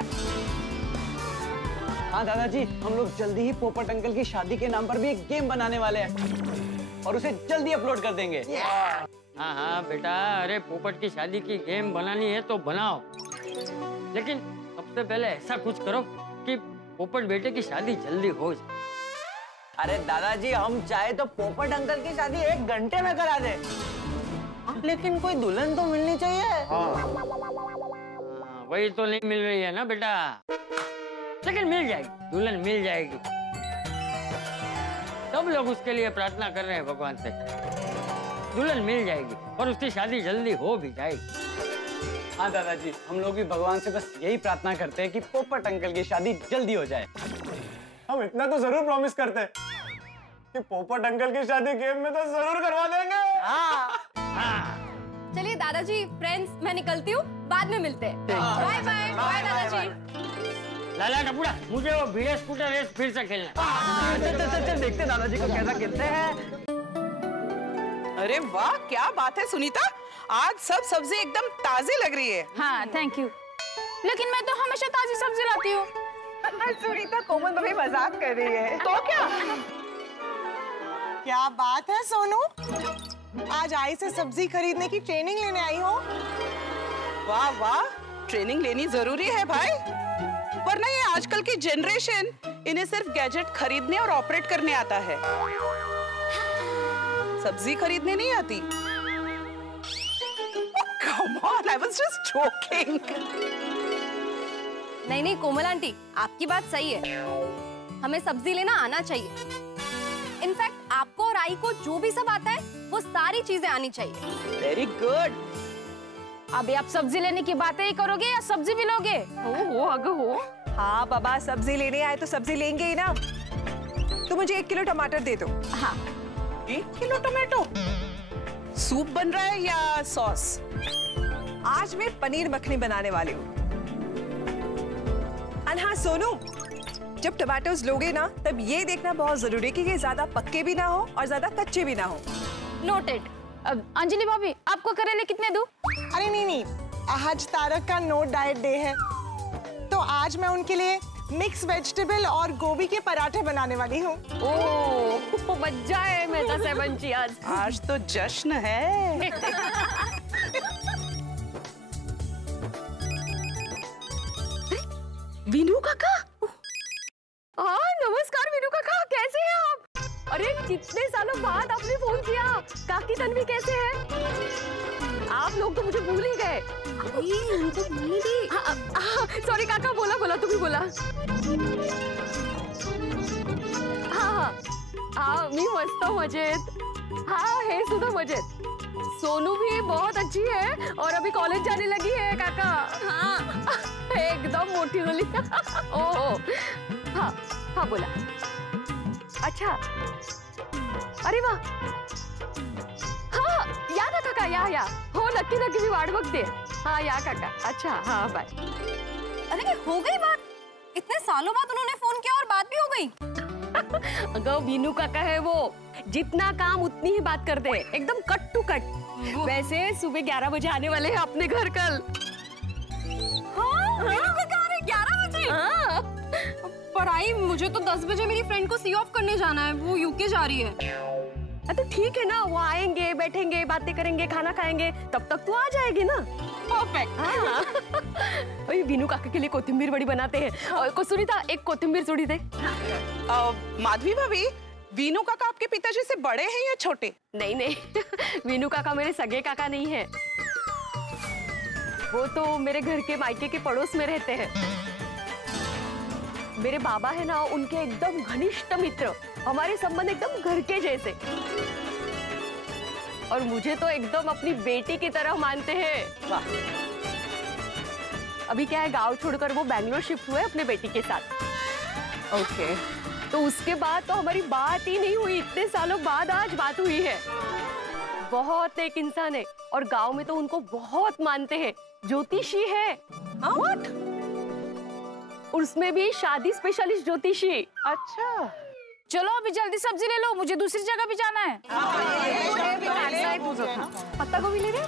हाँ दादाजी, हम लोग जल्दी ही पोपट अंकल की शादी के नाम पर भी एक गेम बनाने वाले हैं और उसे जल्दी अपलोड कर देंगे। हाँ हाँ बेटा, अरे पोपट की शादी की गेम बनानी है तो बनाओ, लेकिन सबसे पहले ऐसा कुछ करो कि पोपट बेटे की शादी जल्दी हो जाए। अरे दादाजी, हम चाहे तो पोपट अंकल की शादी 1 घंटे में करा दे, लेकिन कोई दुल्हन तो मिलनी चाहिए। वही तो नहीं मिल रही है ना बेटा, लेकिन मिल जाएगी, दुल्हन मिल जाएगी। सब लोग उसके लिए प्रार्थना कर रहे हैं भगवान से, दुल्हन मिल जाएगी और उसकी शादी जल्दी हो भी जाएगी। हाँ दादाजी, हम लोग भी भगवान से बस यही प्रार्थना करते हैं कि पोपट अंकल की शादी जल्दी हो जाए। हम इतना तो जरूर प्रॉमिस करते हैं कि पोपट अंकल की शादी गेम में तो जरूर करवा देंगे। चलिए दादाजी, फ्रेंड्स, मैं निकलती हूँ, बाद में मिलते हैं। बाय बाय बाय दादाजी। लाला टपुड़ा, मुझे वो भिड़े स्कूटर रेस फिर से खेलना। चल देखते दादाजी को कैसा खेलते हैं। अरे वाह, क्या बात है सुनीता, आज सब सब्जी एकदम ताजी लग रही है। हाँ थैंक यू, लेकिन मैं तो हमेशा ताजी सब्जी लाती हूँ। सुनीता, कोमल मम्मी मजाक कर रही है। तो क्या बात है सोनू, आज आई से सब्जी खरीदने की ट्रेनिंग लेने आई हो? वाह वाह, ट्रेनिंग लेनी जरूरी है भाई, वरना ये आजकल की जनरेशन, इन्हें सिर्फ गैजेट खरीदने और ऑपरेट करने आता है, सब्जी खरीदने नहीं आती। Come on, I was just joking. नहीं नहीं कोमल आंटी, आपकी बात सही है, हमें सब्जी लेना आना चाहिए। इनफैक्ट आपको और आई को जो भी सब आता है वो सारी चीजें आनी चाहिए। Very good. अभी आप सब्जी लेने की बातें ही करोगे या सब्जी भी लोगे? हो अगर हो। हाँ बाबा, सब्जी लेने आए तो सब्जी लेंगे ही ना। तो मुझे 1 किलो टमाटर दे दो। हाँ 1 किलो टमाटो? सूप बन रहा है या सॉस? आज मैं पनीर मखनी बनाने वाली हूँ। हाँ सोनू, जब टमाटोज लोगे ना तब ये देखना बहुत जरूरी है कि ये ज्यादा पक्के भी ना हो और ज्यादा कच्चे भी ना हो। नोटेड। अब अंजलि भाभी, आपको करेले कितने दूं? अरे नहीं, आज तारक का नो डाइट डे है, तो आज मैं उनके लिए मिक्स वेजिटेबल और गोभी के पराठे बनाने वाली हूँ। ओह मजा है मेहता साहब जी, आज तो जश्न है। वीनू काका। हाँ नमस्कार वीनू काका, कैसे हैं आप? अरे कितने सालों बाद आपने फोन किया। काकी तन्वी कैसे हैं? आप लोग तो मुझे भूल ही गए। उनको भूल गई। सॉरी काका, बोला बोला, तुम्ही बोला। हाँ मी मस्त मजेत। हाँ हे सुद्धा मजेत। सोनू भी बहुत अच्छी है और अभी कॉलेज जाने लगी है काका। हाँ एकदम मोटी वाली। ओह हाँ हाँ बोला। अच्छा अरे वाह, हाँ या ना काका, या हो नक्की नक्की मी वाट बघते। हाँ या काका, अच्छा हाँ बाय। अरे हो गई बात? इतने सालों बाद उन्होंने फोन किया और बात भी हो गई। अगर वीनू काका है वो, जितना काम उतनी ही बात करते हैं, एकदम कट टू कट। वैसे सुबह 11 बजे आने वाले हैं अपने घर कल। हाँ वीनू काका आ रहे 11 बजे? हाँ पर आई, मुझे तो 10 बजे मेरी फ्रेंड को सी ऑफ करने जाना है, वो यूके जा रही है। तो ठीक है ना, वो आएंगे, बैठेंगे, बातें करेंगे, खाना खाएंगे, तब तक तो आ जाएगी ना। परफेक्ट। हाँ वीनू काका के लिए कोथिंबीर बड़ी बनाते हैं। और सुनीता, एक कोथिंबीर जोड़ी दे। माधवी भाभी, वीनू काका आपके पिताजी से बड़े हैं या छोटे? नहीं नहीं वीनू काका मेरे सगे काका नहीं है, वो तो मेरे घर के मायके के पड़ोस में रहते हैं। मेरे बाबा है ना, उनके एकदम घनिष्ठ मित्र, हमारे संबंध एकदम घर के जैसे, और मुझे तो एकदम अपनी बेटी की तरह मानते हैं। वाह। अभी क्या है, गांव छोड़कर वो बैंगलोर शिफ्ट हुए अपने बेटी के साथ। ओके तो उसके बाद तो हमारी बात ही नहीं हुई, इतने सालों बाद आज बात हुई है। बहुत एक इंसान है और गांव में तो उनको बहुत मानते हैं, ज्योतिषी है। What? उसमें भी शादी स्पेशलिस्ट ज्योतिषी। अच्छा चलो अभी जल्दी सब्जी ले लो, मुझे दूसरी जगह भी जाना है। पत्ता गोभी ले रहे?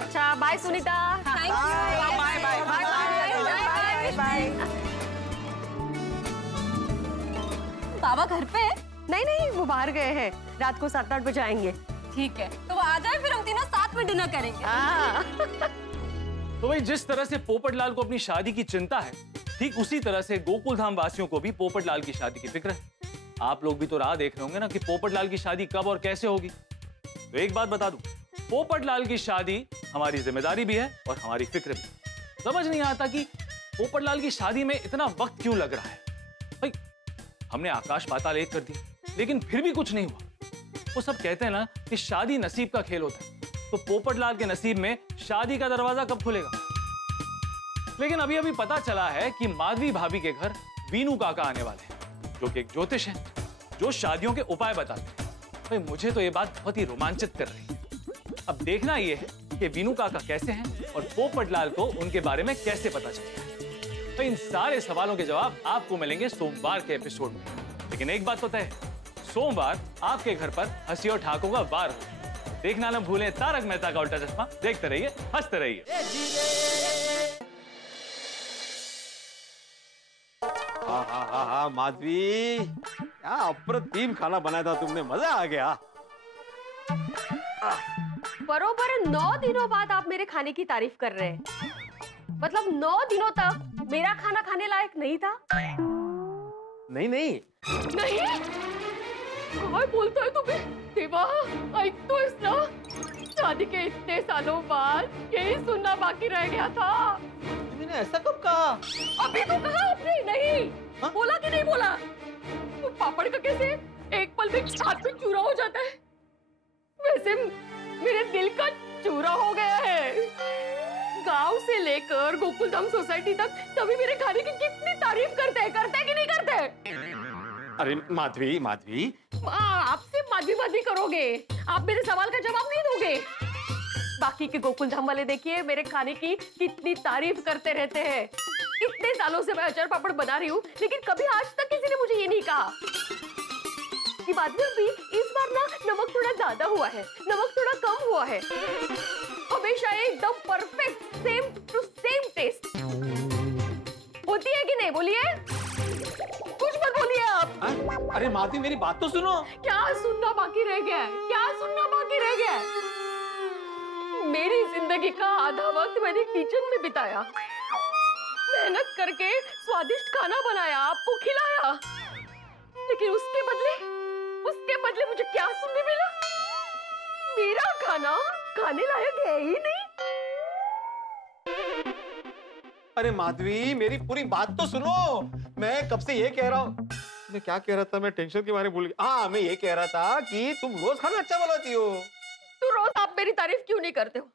अच्छा bye Sunita. Thank you. Bye bye bye bye. बाबा घर पे? नहीं नहीं वो बाहर गए हैं, रात को 7-8 बजे आएंगे। ठीक है तो वो आ जाए, फिर हम तीनों साथ में डिनर करेंगे। तो भाई जिस तरह से पोपटलाल को अपनी शादी की चिंता है, ठीक उसी तरह से गोकुल धाम वासियों को भी पोपटलाल की शादी की फिक्र है। आप लोग भी तो राह देख रहे होंगे ना कि पोपटलाल की शादी कब और कैसे होगी। तो एक बात बता दूं, पोपटलाल की शादी हमारी जिम्मेदारी भी है और हमारी फिक्र भी। समझ नहीं आता कि पोपटलाल की शादी में इतना वक्त क्यों लग रहा है। भाई हमने आकाश पाताल एक कर दी, लेकिन फिर भी कुछ नहीं हुआ। वो सब कहते हैं ना कि शादी नसीब का खेल होता है, तो पोपटलाल के नसीब में शादी का दरवाजा कब खुलेगा। लेकिन अभी अभी पता चला है कि माधवी भाभी के घर वीनू काका आने वाले हैं, जो कि एक ज्योतिष हैं, जो शादियों के उपाय बताते हैं। भाई मुझे तो ये बात बहुत ही रोमांचित कर रही है। अब देखना ये है कि बीनू काका कैसे हैं और पोपटलाल को उनके बारे में कैसे पता चलता है। तो इन सारे सवालों के जवाब आपको मिलेंगे सोमवार के एपिसोड में। लेकिन एक बात तो तय है, सोमवार आपके घर पर हंसी और ठहाकों का वार हो। देखना न भूलें तारक मेहता का उल्टा चश्मा। देखते रहिए, हंसते रहिए। हाँ माधवी, क्या अप्रतिम खाना बनाया था तुमने, मजा आ गया। बरोबर 9 दिनों बाद आप मेरे खाने की तारीफ कर रहे हैं। मतलब 9 दिनों तक मेरा खाना खाने लायक नहीं था। नहीं नहीं क्या बोलता है तुम्हें देवा? तो इस ना शादी के इतने सालों बाद यही सुनना बाकी रह गया था। मैंने ऐसा कब कहा? अभी तो कहा आपने। नहीं हा? बोला कि नहीं बोला? तो पापड़ का कैसे एक पल में हाथ में चूरा हो जाता है, वैसे मेरे दिल का चूरा हो गया है। गांव से लेकर गोकुलधाम सोसाइटी तक सभी मेरे खाने की कितनी तारीफ करते हैं कि नहीं करते? अरे माधवी माधवी, आपसे माधवी माधवी करोगे, आप मेरे सवाल का जवाब नहीं दोगे। बाकी के गोकुलधाम वाले देखिए मेरे खाने की कितनी तारीफ करते रहते हैं। इतने सालों से मैं अचार पापड़ बना रही हूँ, लेकिन कभी आज तक किसी ने मुझे ये नहीं कहा कि माधवी भी इस बार ना नमक थोड़ा ज्यादा हुआ है, नमक थोड़ा कम हुआ है। हमेशा एकदम perfect same to same test होती है कि नहीं? बोलिए, कुछ मत बोलिए आप। अरे माधवी मेरी बात तो सुनो। क्या सुनना बाकी रह गया है? क्या सुनना बाकी रह गया है? मेरी जिंदगी का आधा वक्त मैंने किचन में बिताया, मेहनत करके स्वादिष्ट खाना बनाया, आपको खिलाया, लेकिन उसके बदले मुझे क्या सुनने मिला? मेरा खाना खाने लायक है ही नहीं। अरे माधवी मेरी पूरी बात तो सुनो। मैं कब से ये कह रहा हूँ। मैं क्या कह रहा था, मैं टेंशन के बारे में भूल गया। हाँ, मैं ये कह रहा था कि तुम रोज खाना अच्छा बनाती हो। तो रोज आप मेरी तारीफ क्यों नहीं करते हो?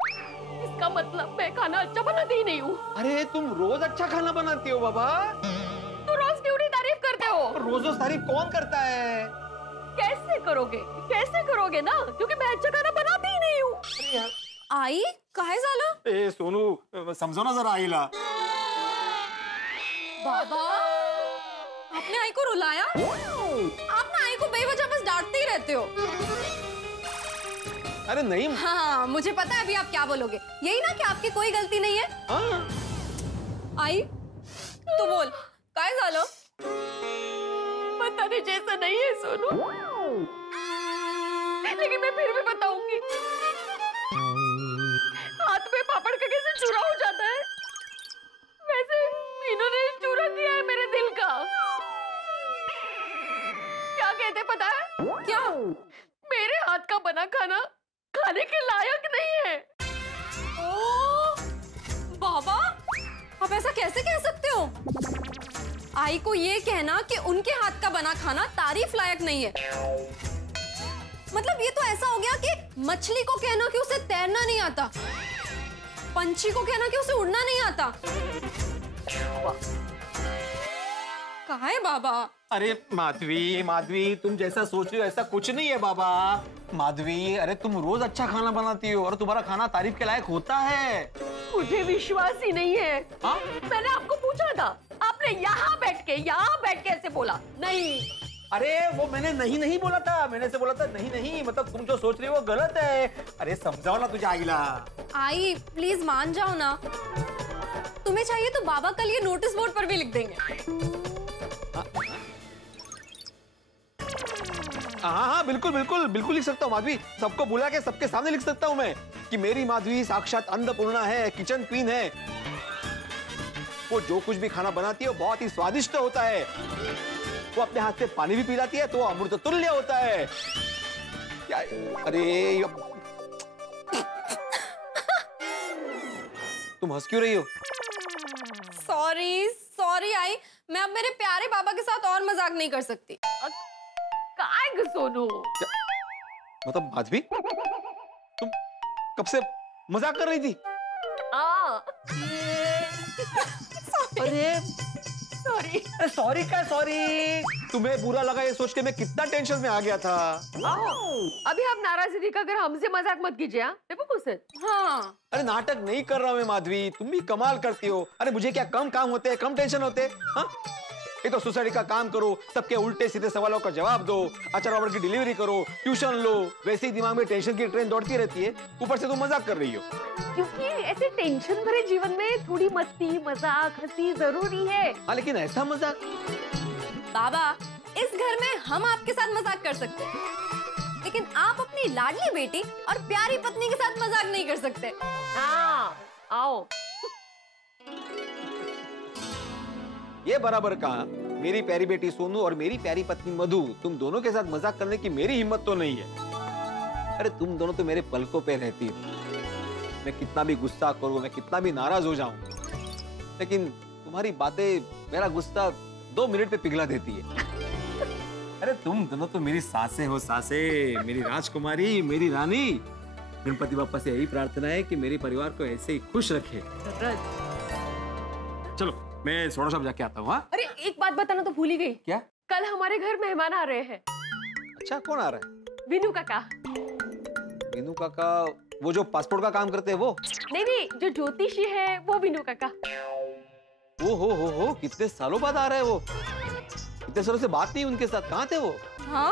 इसका मतलब मैं खाना अच्छा बनाती ही नहीं हूँ। अरे तुम रोज अच्छा खाना बनाती हो बाबा। तो रोज क्यों नहीं तारीफ करते हो? रोज तारीफ कौन करता है? कैसे करोगे ना, क्योंकि मैं अच्छा खाना बनाती ही नहीं हूँ। आई काहे झालं? ए सोनू समझो ना जरा आईला। बाबा, आपने आई को रुलाया? आप ना आई को बेवजह बस डांटते ही रहते हो। अरे नहीं। हाँ, मुझे पता है अभी आप क्या बोलोगे। यही ना कि आपकी कोई गलती नहीं है। आई तो बोल, काय झालं? बताने जैसा नहीं है सोनू, लेकिन मैं फिर भी बताऊंगी। हाथ में पापड़ का कैसे चूरा हो जाता है, वैसे इन्होंने चूरा किया है मेरे दिल का। क्या कहते पता है? क्या? मेरे हाथ का बना खाना खाने के लायक नहीं है। ओ, बाबा, आप ऐसा कैसे कह सकते हो? आई को ये कहना कि उनके हाथ का बना खाना तारीफ लायक नहीं है, मतलब ये तो ऐसा हो गया कि मछली को कहना कि उसे तैरना नहीं आता, पंछी को कहना कि उसे उड़ना नहीं आता। कहाँ है बाबा? अरे माधवी तुम जैसा सोच रही हो ऐसा कुछ नहीं है बाबा। माधवी, अरे तुम रोज अच्छा खाना बनाती हो और तुम्हारा खाना तारीफ के लायक होता है। मुझे विश्वास ही नहीं है। हाँ? मैंने आपको पूछा था, आपने यहाँ बैठ के ऐसे बोला नहीं। अरे वो मैंने नहीं बोला था, मैंने से बोला था नहीं, मतलब तुम जो सोच रही हो वो गलत है। अरे समझाओ ना तुझे आईला। आई प्लीज मान जाओ ना, तुम्हें चाहिए तो बाबा कल ये नोटिस बोर्ड पर भी लिख देंगे। हाँ बिल्कुल लिख सकता हूँ माधवी। सबको बुला के सबके सामने लिख सकता हूँ मैं कि मेरी माधवी साक्षात अन्नपूर्णा है, किचन क्वीन है। वो जो कुछ भी खाना बनाती है वो बहुत ही स्वादिष्ट होता है। वो अपने हाथ से पानी भी पिलाती है तो वो अमृत तुल्य होता है। क्या? अरे तुम हंस क्यों रही हो? सॉरी आई, मैं अब मेरे प्यारे बाबा के साथ और मजाक नहीं कर सकती। काय सोनू? मतलब माधवी तुम कब से मजाक कर रही थी? हाँ। अरे सॉरी। सॉरी क्या सॉरी? तुम्हें बुरा लगा ये सोच के मैं कितना टेंशन में आ गया था। अभी आप नाराजगी दिखाकर हमसे मजाक मत कीजिए। हाँ अरे नाटक नहीं कर रहा हूँ मैं माधवी, तुम भी कमाल करती हो। अरे मुझे क्या कम काम होते हैं, कम टेंशन होते हैं? हाँ? ये तो सोसाइटी का काम करो, सबके उल्टे सीधे सवालों का जवाब दो, अचार पापड़ की डिलीवरी करो, ट्यूशन लो, वैसे ही दिमाग में टेंशन की ट्रेन दौड़ती रहती है, ऊपर से तुम मजाक कर रही हो। क्योंकि ऐसे टेंशन भरे जीवन में थोड़ी मस्ती मजाक हंसी जरूरी है। हाँ लेकिन ऐसा मजाक? बाबा, इस घर में हम आपके साथ मजाक कर सकते हैं, लेकिन आप अपनी लाडली बेटी और प्यारी पत्नी के साथ मजाक नहीं कर सकते। हाँ, आओ। ये बराबर कहा। मेरी प्यारी बेटी सोनू और मेरी प्यारी पत्नी मधु, तुम दोनों के साथ मजाक करने की मेरी हिम्मत तो नहीं है। अरे तुम दोनों तो मेरे पलकों पे रहती हो। मैं कितना भी गुस्सा करूं, मैं कितना भी नाराज हो जाऊं, लेकिन तुम्हारी बातें मेरा गुस्सा 2 मिनट पे पिघला देती है। अरे तुम दोनों तो मेरी सासें हो, सासें, मेरी राजकुमारी, मेरी रानी। गणपति बाप्पा से यही प्रार्थना है कि मेरे परिवार को ऐसे ही खुश रखे। चलो मैं सोडा शॉप जाके आता हूँ। हाँ? अरे एक बात बताना तो भूल ही गई। क्या? कल हमारे घर मेहमान आ रहे हैं। अच्छा, कौन आ रहा है? विनू काका। विनू काका? वो जो पासपोर्ट का काम करते हैं वो? नहीं, जो ज्योतिषी है वो विनू काका। ओ हो, कितने सालों बाद आ रहे हैं वो। इतने सालों से बात नहीं उनके साथ, कहाँ थे वो? हाँ,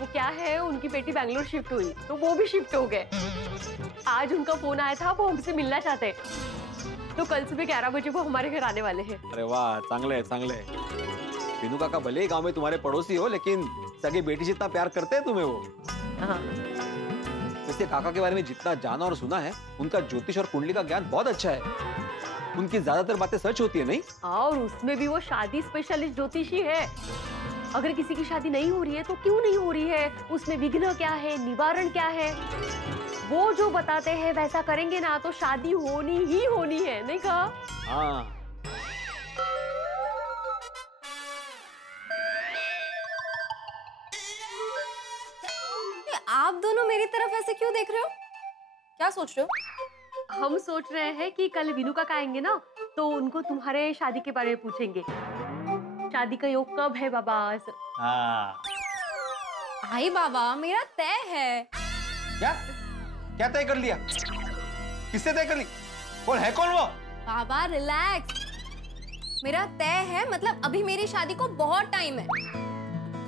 वो क्या है, उनकी बेटी बैंगलोर शिफ्ट हुई तो वो भी शिफ्ट हो गए। आज उनका फोन आया था, वो हमसे मिलना चाहते हैं, तो कल सुबह 11 बजे वो हमारे घर आने वाले हैं। अरे वाह, चांगले चांगले। विनू काका भले ही गांव में तुम्हारे पड़ोसी हो, लेकिन सगे बेटी जितना प्यार करते हैं तुम्हें वो। हाँ। वैसे काका के बारे में जितना जाना और सुना है, उनका ज्योतिष और कुंडली का ज्ञान बहुत अच्छा है। उनकी ज्यादातर बातें सच होती है, नहीं? और उसमें भी वो शादी स्पेशलिस्ट ज्योतिषी है। अगर किसी की शादी नहीं हो रही है तो क्यों नहीं हो रही है, उसमें विघ्न क्या है, निवारण क्या है, वो जो बताते हैं वैसा करेंगे ना तो शादी होनी ही होनी है, नहीं कहा? हाँ। आप दोनों मेरी तरफ ऐसे क्यों देख रहे हो? क्या सोच रहे हो? हम सोच रहे हैं कि कल विनू काका आएंगे ना, तो उनको तुम्हारे शादी के बारे में पूछेंगे। शादी का योग कब है बाबा? हाँ। भाई बाबा, मेरा तय है। क्या तय कर लिया? किससे तय कर ली? कौन है, कौन वो? बाबा रिलैक्स, मेरा तय है, मतलब अभी मेरी शादी को बहुत टाइम है।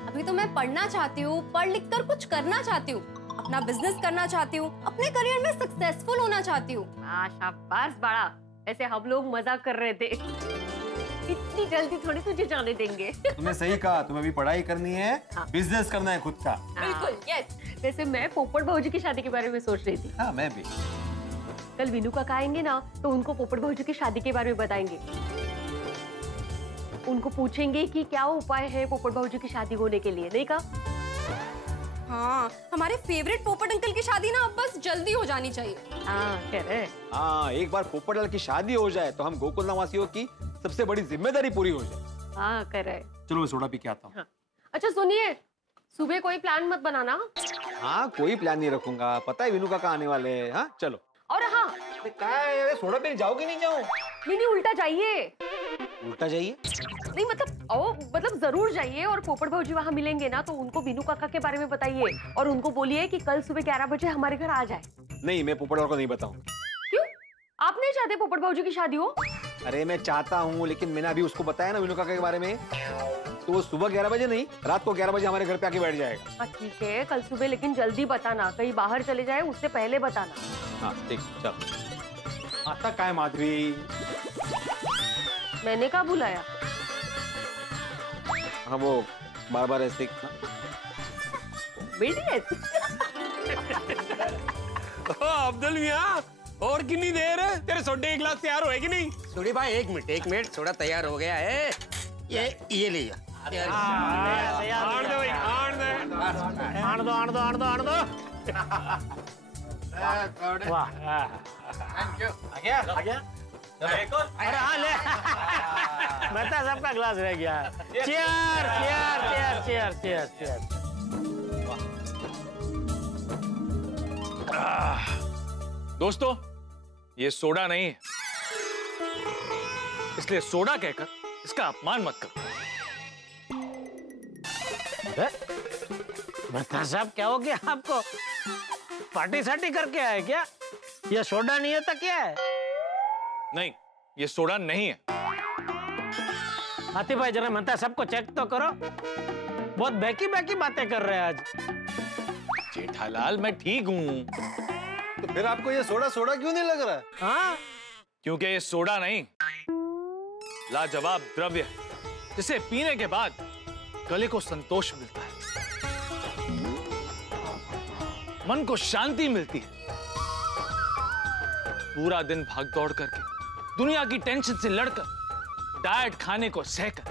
अभी तो मैं पढ़ना चाहती हूँ, पढ़ लिख कर कुछ करना चाहती हूँ, अपना बिजनेस करना चाहती हूँ, अपने करियर में सक्सेसफुल होना चाहती हूँ। शाबाश बड़ा, ऐसे हम लोग मजाक कर रहे थे। इतनी जल्दी थोड़ी तुझे जाने देंगे। तुमने सही कहा, तुम्हें भी पढ़ाई करनी है, हाँ। बिजनेस करना है खुद का। बिल्कुल, यस। वैसे मैं पोपट भाऊजी की शादी के बारे में सोच रही थी। हाँ, मैं भी। कल विनू काका आएंगे ना, तो उनको पोपट भाऊजी की शादी के बारे में बताएंगे। उनको पूछेंगे कि क्या उपाय है पोपट भाऊजी की शादी होने के लिए, नहीं कहा? हाँ, हमारे फेवरेट पोपट अंकल की शादी ना अब बस जल्दी हो जानी चाहिए। हाँ, एक बार पोपट लाल की शादी हो जाए तो हम गोकुल वासियों की सबसे बड़ी जिम्मेदारी पूरी हो जाए। हाँ, करे। चलो मैं सोडा पी के आता हूँ। हाँ। अच्छा सुनिए, सुबह कोई प्लान मत बनाना। हाँ, कोई प्लान नहीं रखूंगा, पता है विनू काका आने वाले हैं। हाँ चलो। और हाँ, क्या है, सोडा पीने जाओगे? नहीं जाऊँ? नहीं, उल्टा जाइए। उल्टा जाइए? नहीं मतलब जरूर जाइए, और पोपट भाऊजी वहाँ मिलेंगे ना, तो उनको विनू काका के बारे में बताइए और उनको बोलिए कि कल सुबह 11 बजे हमारे घर आ जाए। नहीं, मैं पोपट लाल को नहीं बताऊँ। क्यों? आप नहीं चाहते पोपट भाऊजी की शादी हो? अरे मैं चाहता हूँ, लेकिन मैंने अभी उसको बताया ना विनू काका के बारे में, तो वो सुबह 11 बजे नहीं, रात को 11 बजे हमारे घर पे आके बैठ जाएगा। ठीक है, कल सुबह लेकिन जल्दी बताना, कहीं बाहर चले जाए उससे पहले बताना। हाँ ठीक, चल। आता क्या है माधवी? मैंने कहा बुलाया? हाँ, वो बार-बार ऐसे। अब्दुल मियाँ, और कितनी देर है? तेरे सोडे के गिलास तैयार हुए कि नहीं? सोडी भाई एक मिनट, सोडा तैयार हो गया है। ये लिया। आण दो भाई, आण दो। वाह, आ गया? एक और? अरे हाँ ले। बता, सबका ग्लास रह गया। चीयर। दोस्तों, ये सोडा नहीं है, इसलिए सोडा कहकर इसका अपमान मत करो। मेहता साहब क्या हो गया आपको? पार्टी सार्टी करके आए क्या? ये सोडा नहीं है तो क्या है? नहीं, ये सोडा नहीं है। हाथी भाई जरा मेहता साहब को चेक तो करो। बहुत बैकी बैकी बातें कर रहे हैं आज। जेठालाल मैं ठीक हूँ। तो फिर आपको ये सोडा सोडा क्यों नहीं लग रहा है? हाँ? क्योंकि ये सोडा नहीं, लाजवाब द्रव्य है जिसे पीने के बाद गले को संतोष मिलता है, मन को शांति मिलती है। पूरा दिन भाग दौड़ करके दुनिया की टेंशन से लड़कर डाइट खाने को सहकर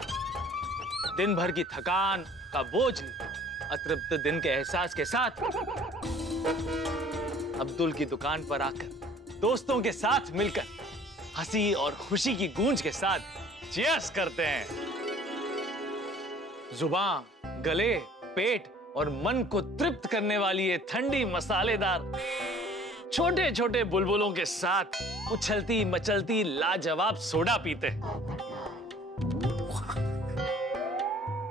दिन भर की थकान का बोझ अतृप्त दिन के एहसास के साथ अब्दुल की दुकान पर आकर दोस्तों के साथ मिलकर हंसी और खुशी की गूंज के साथ चीयर्स करते हैं। जुबान, गले, पेट और मन को तृप्त करने वाली ये ठंडी मसालेदार छोटे छोटे बुलबुलों के साथ उछलती मचलती लाजवाब सोडा पीते हैं।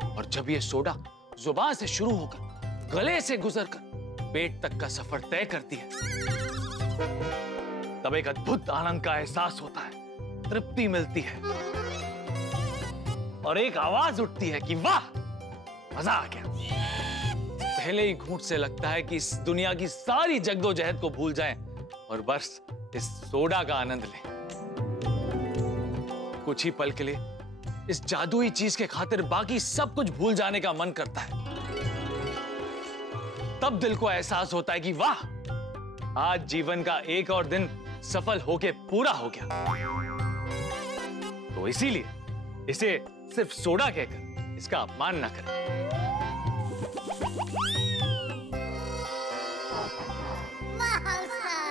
और जब ये सोडा जुबान से शुरू होकर गले से गुजरकर पेट तक का सफर तय करती है, तब एक अद्भुत आनंद का एहसास होता है, तृप्ति मिलती है और एक आवाज उठती है कि वाह, मजा आ गया। पहले ही घूंट से लगता है कि इस दुनिया की सारी जगदोजहद को भूल जाएं और बस इस सोडा का आनंद लें। कुछ ही पल के लिए इस जादुई चीज के खातिर बाकी सब कुछ भूल जाने का मन करता है। तब दिल को एहसास होता है कि वाह, आज जीवन का एक और दिन सफल होके पूरा हो गया। तो इसीलिए इसे सिर्फ सोडा कहकर इसका अपमान ना करें।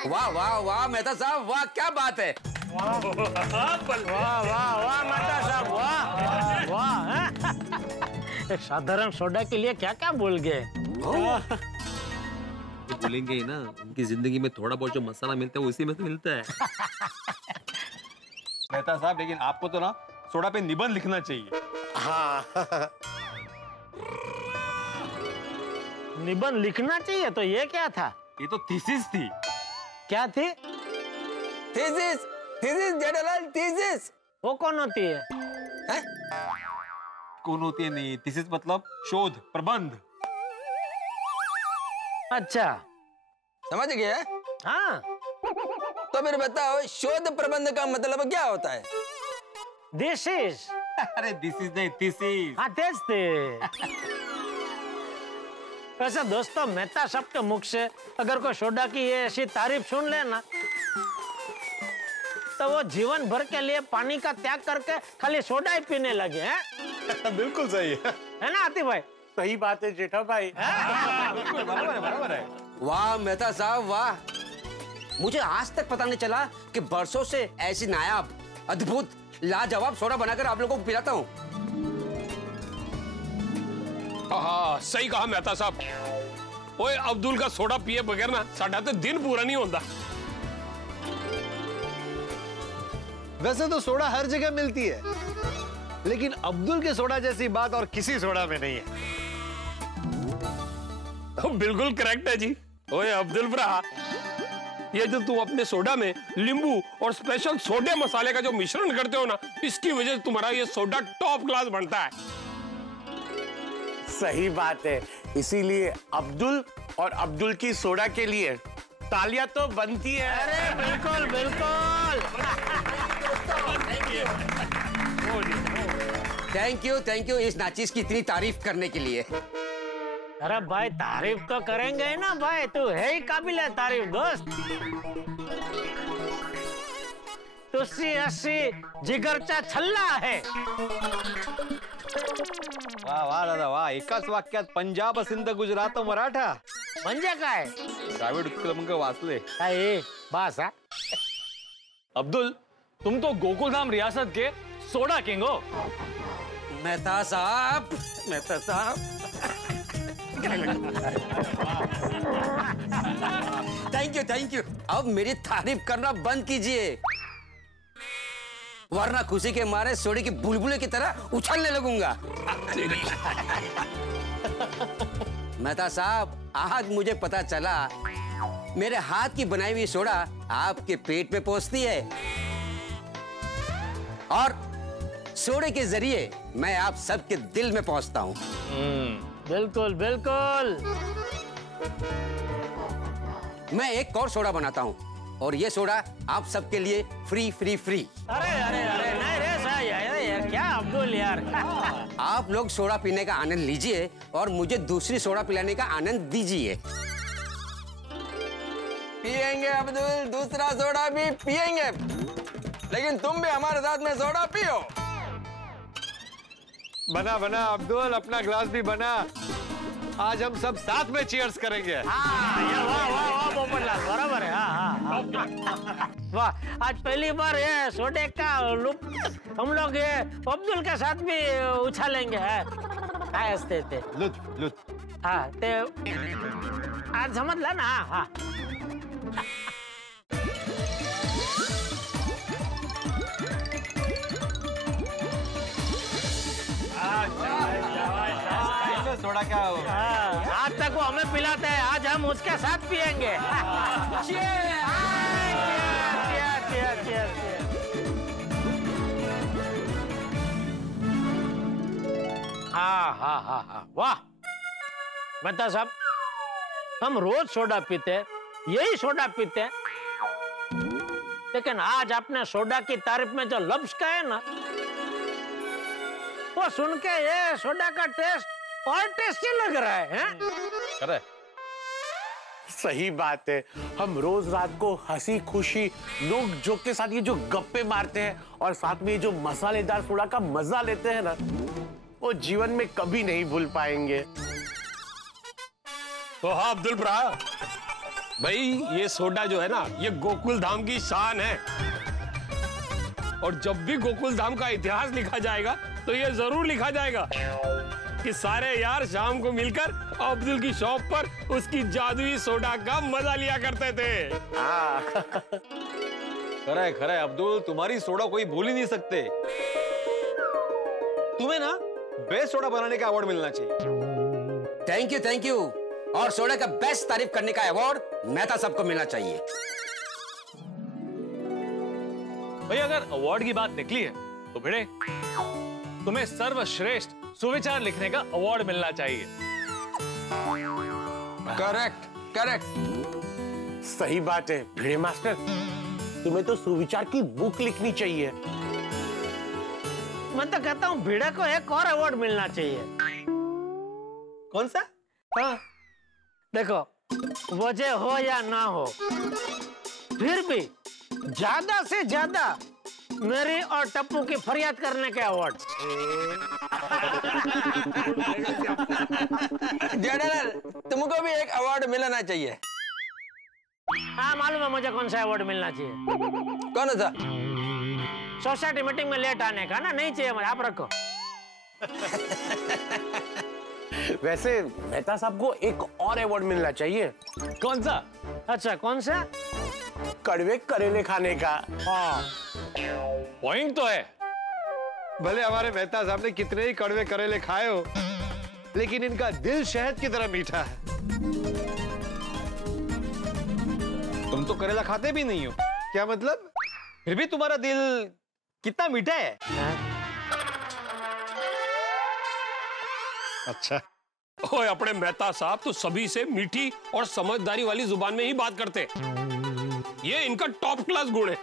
वाह वाह वाह मेहता साहब, वाह क्या बात है। वाह वाह वाह मेहता साहब, वाह वाह। साधारण सोडा के लिए क्या क्या बोल गए? तो बोलेंगे ही ना, उनकी जिंदगी में थोड़ा बहुत जो मसाला मिलता है वो इसी में तो मिलता है। मेहता साहब, लेकिन आपको तो ना सोडा पे निबंध लिखना चाहिए। हाँ। निबंध लिखना चाहिए? तो ये क्या था? ये तो थीसिस थी। क्या थी? Thesis, thesis Jethalal, thesis. वो कौन होती है? कौन होती है? नहीं, थीसिस मतलब शोध, प्रबंध। अच्छा, समझ गए? हाँ। तो फिर बताओ, शोध प्रबंध का मतलब क्या होता है? This is. अरे दिस इज नहीं, थीसिस। हाँ, तेज थे। वैसे दोस्तों, मेहता साहब के मुख से अगर कोई सोडा की ये ऐसी तारीफ सुन लेना तो वो जीवन भर के लिए पानी का त्याग करके खाली सोडा ही पीने लगे हैं। बिल्कुल सही है ना आतिफ भाई? सही बात है जेठा भाई। बराबर है। वाह मेहता साहब, वाह। मुझे आज तक पता नहीं चला कि बरसों से ऐसी नायाब, अद्भुत, लाजवाब सोडा बनाकर आप लोगों को पिलाता हूँ। हाँ, सही कहा मेहता साहब। ओए, अब्दुल का सोडा पिए बगैर ना साडा तो दिन पूरा नहीं होता। वैसे तो सोडा हर जगह मिलती है, लेकिन अब्दुल के सोडा जैसी बात और किसी सोडा में नहीं है। बिल्कुल करेक्ट है जी। ओए अब्दुल भरा, ये जो तुम अपने सोडा में नींबू और स्पेशल सोडे मसाले का जो मिश्रण करते हो ना, इसकी वजह से तुम्हारा ये सोडा टॉप क्लास बनता है। सही बात है, इसीलिए अब्दुल और अब्दुल की सोडा के लिए तालियां तो बनती है। अरे बिल्कुल बिल्कुल। थैंक यू इस नाचीज की इतनी तारीफ करने के लिए। अरे भाई, तारीफ तो करेंगे ही ना भाई, तू है ही काबिल है तारीफ दोस्त। तुसी अस्सी जिगरचा छल्ला है। वाह वाह दादा वाह, एकाच वाक्यात पंजाब, सिंध, गुजरात, मराठा म्हणजे काय? द्राविड उत्कलंग वाचले। काय बस हा? अब्दुल, तुम तो गोकुलधाम रियासत के सोडा किंग हो। मेहता साहब, मेहता साहब। Thank you. अब मेरी तारीफ करना बंद कीजिए। वरना खुशी के मारे सोडे की बुलबुले की तरह उछलने लगूंगा। मेहता साहब, आज मुझे पता चला मेरे हाथ की बनाई हुई सोडा आपके पेट में पहुंचती है और सोडे के जरिए मैं आप सबके दिल में पहुंचता हूं। बिल्कुल बिल्कुल। मैं एक और सोडा बनाता हूं और ये सोडा आप सबके लिए फ्री फ्री फ्री। अरे अरे अरे नहीं रे साहब, यार क्या अब्दुल यार। आप लोग सोडा पीने का आनंद लीजिए और मुझे दूसरी सोडा पिलाने का आनंद दीजिए। पिएंगे अब्दुल, दूसरा सोडा भी पिएंगे, लेकिन तुम भी हमारे साथ में सोडा पियो। बना बना अब्दुल, अपना ग्लास भी बना। आज हम सब साथ में चीयर्स करेंगे। वाह वाह वाह पोपटलाल, बराबर है। वाह, आज पहली बार ये सोडे का लुत्फ हम लोग ये अब्दुल के साथ भी उछालेंगे। हंसते थे। लुत्फ। हाँ, ते आज समझ ला ना। हाँ। सोडा क्या हो? आज तक वो हमें पिलाते हैं, आज हम उसके साथ पिएंगे। हाँ, वाह मेहता साहब, हम रोज सोडा पीते हैं, यही सोडा पीते हैं, लेकिन आज आपने सोडा की तारीफ में जो लफ्ज कहे ना, वो सुन के ये सोडा का टेस्ट और टेस्टी लग रहा है। अरे सही बात है, हम रोज रात को हंसी खुशी नोक जोक के साथ ये जो गप्पे मारते हैं और साथ में ये जो मसालेदार सोडा का मजा लेते हैं ना, वो जीवन में कभी नहीं भूल पाएंगे। तो हाँ अब्दुल भरा, भाई ये सोडा जो है ना, ये गोकुल धाम की शान है और जब भी गोकुल धाम का इतिहास लिखा जाएगा तो ये जरूर लिखा जाएगा कि सारे यार शाम को मिलकर अब्दुल की शॉप पर उसकी जादुई सोडा का मजा लिया करते थे। खरा है अब्दुल, तुम्हारी सोडा कोई भूल ही नहीं सकते। तुम्हें ना बेस्ट सोडा बनाने का अवार्ड मिलना चाहिए। Thank you. और सोडा का बेस्ट तारीफ करने का अवार्ड मेहता सबको मिलना चाहिए। भाई अगर अवार्ड की बात निकली है तो भिड़े, तुम्हें सर्वश्रेष्ठ सुविचार लिखने का अवार्ड मिलना चाहिए। करेक्ट। सही बात है भिड़े मास्टर, तुम्हें तो सुविचार की बुक लिखनी चाहिए। मैं तो कहता हूँ भिड़े को एक और अवार्ड मिलना चाहिए। कौन सा? हाँ, देखो वजह हो या ना हो, फिर भी ज्यादा से ज्यादा मेरी और टप्पू की फरियाद करने के अवार्ड। जनरल, तुमको भी एक अवार्ड मिलना चाहिए। हाँ मालूम है मुझे कौन सा अवार्ड मिलना चाहिए। कौन सा? सोसाइटी मीटिंग में लेट आने का ना, नहीं चाहिए मुझे, आप रखो। वैसे मेहता साहब को एक और अवार्ड मिलना चाहिए। कौन सा? अच्छा कौन सा? कड़वे करेले खाने का। हाँ पॉइंट तो है। भले हमारे मेहता साहब ने कितने ही कड़वे करेले खाए हो, लेकिन इनका दिल शहद की तरह मीठा है। तुम तो करेला खाते भी नहीं हो। क्या मतलब? फिर भी तुम्हारा दिल कितना मीठा है। अच्छा। ओए अपने मेहता साहब तो सभी से मीठी और समझदारी वाली जुबान में ही बात करते। ये इनका टॉप क्लास गुण है।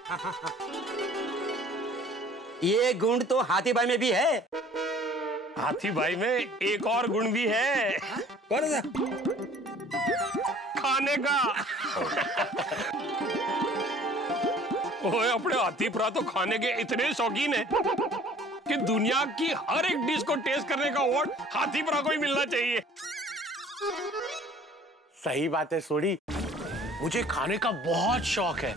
ये गुण तो हाथी भाई में भी है। हाथी भाई में एक और गुण भी है। कौन सा? खाने का। ओए अपने हाथी भरा तो खाने के इतने शौकीन है कि दुनिया की हर एक डिश को टेस्ट करने का अवार्ड हाथी भरा को ही मिलना चाहिए। सही बात है सोडी, मुझे खाने का बहुत शौक है।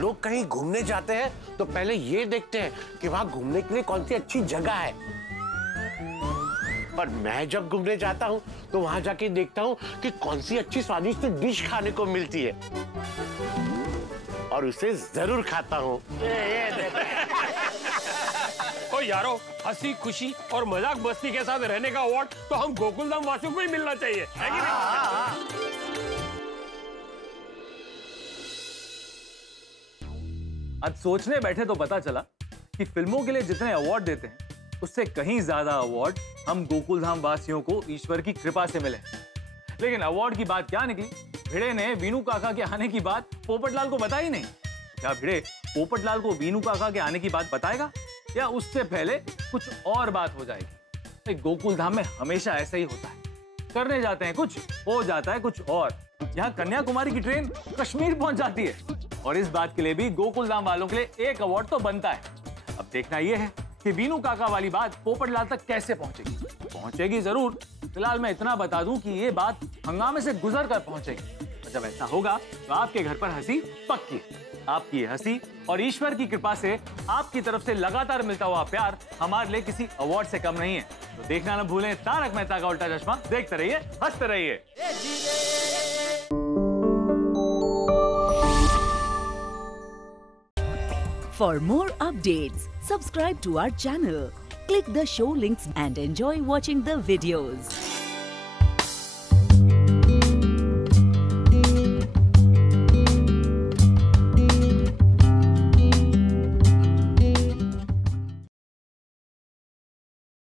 लोग कहीं घूमने जाते हैं तो पहले ये देखते हैं कि वहां घूमने के लिए कौन सी अच्छी जगह है, और मैं जब घूमने जाता हूं तो वहां जाके देखता हूं कि कौन सी अच्छी स्वादिष्ट डिश खाने को मिलती है। और उसे जरूर खाता हूँ। ओ यारो, हंसी खुशी और मजाक मस्ती के साथ रहने का अवार्ड तो हम गोकुलधाम वासियों को ही मिलना चाहिए, है कि नहीं? आज सोचने बैठे तो पता चला कि फिल्मों के लिए जितने अवार्ड देते हैं उससे कहीं ज्यादा अवार्ड हम गोकुलधाम वासियों को ईश्वर की कृपा से मिले। लेकिन अवार्ड की बात क्या निकली, भिड़े ने वीनू काका के आने की बात पोपटलाल को बताई नहीं। क्या भिड़े पोपटलाल को वीनू काका के आने की बात बताएगा या उससे पहले कुछ और बात हो जाएगी? गोकुलधाम में हमेशा ऐसा ही होता है, करने जाते हैं कुछ, हो जाता है कुछ और। यहाँ कन्याकुमारी की ट्रेन कश्मीर पहुंच जाती है और इस बात के लिए भी गोकुलधाम वालों के लिए एक अवार्ड तो बनता है। अब देखना यह है कि वीनू काका वाली बात पोपटलाल तक कैसे पहुंचेगी। पहुंचेगी जरूर, फिलहाल मैं इतना बता दूं कि ये बात हंगामे से गुजर कर पहुंचेगी। जब ऐसा होगा तो आपके घर पर हंसी पक्की। आपकी हंसी और ईश्वर की कृपा से आपकी तरफ से लगातार मिलता हुआ प्यार हमारे लिए किसी अवार्ड से कम नहीं है। तो देखना न भूलें तारक मेहता का उल्टा चश्मा। देखते रहिए, हंसते रहिए। For more updates, subscribe to our channel, click the show links and enjoy watching the videos.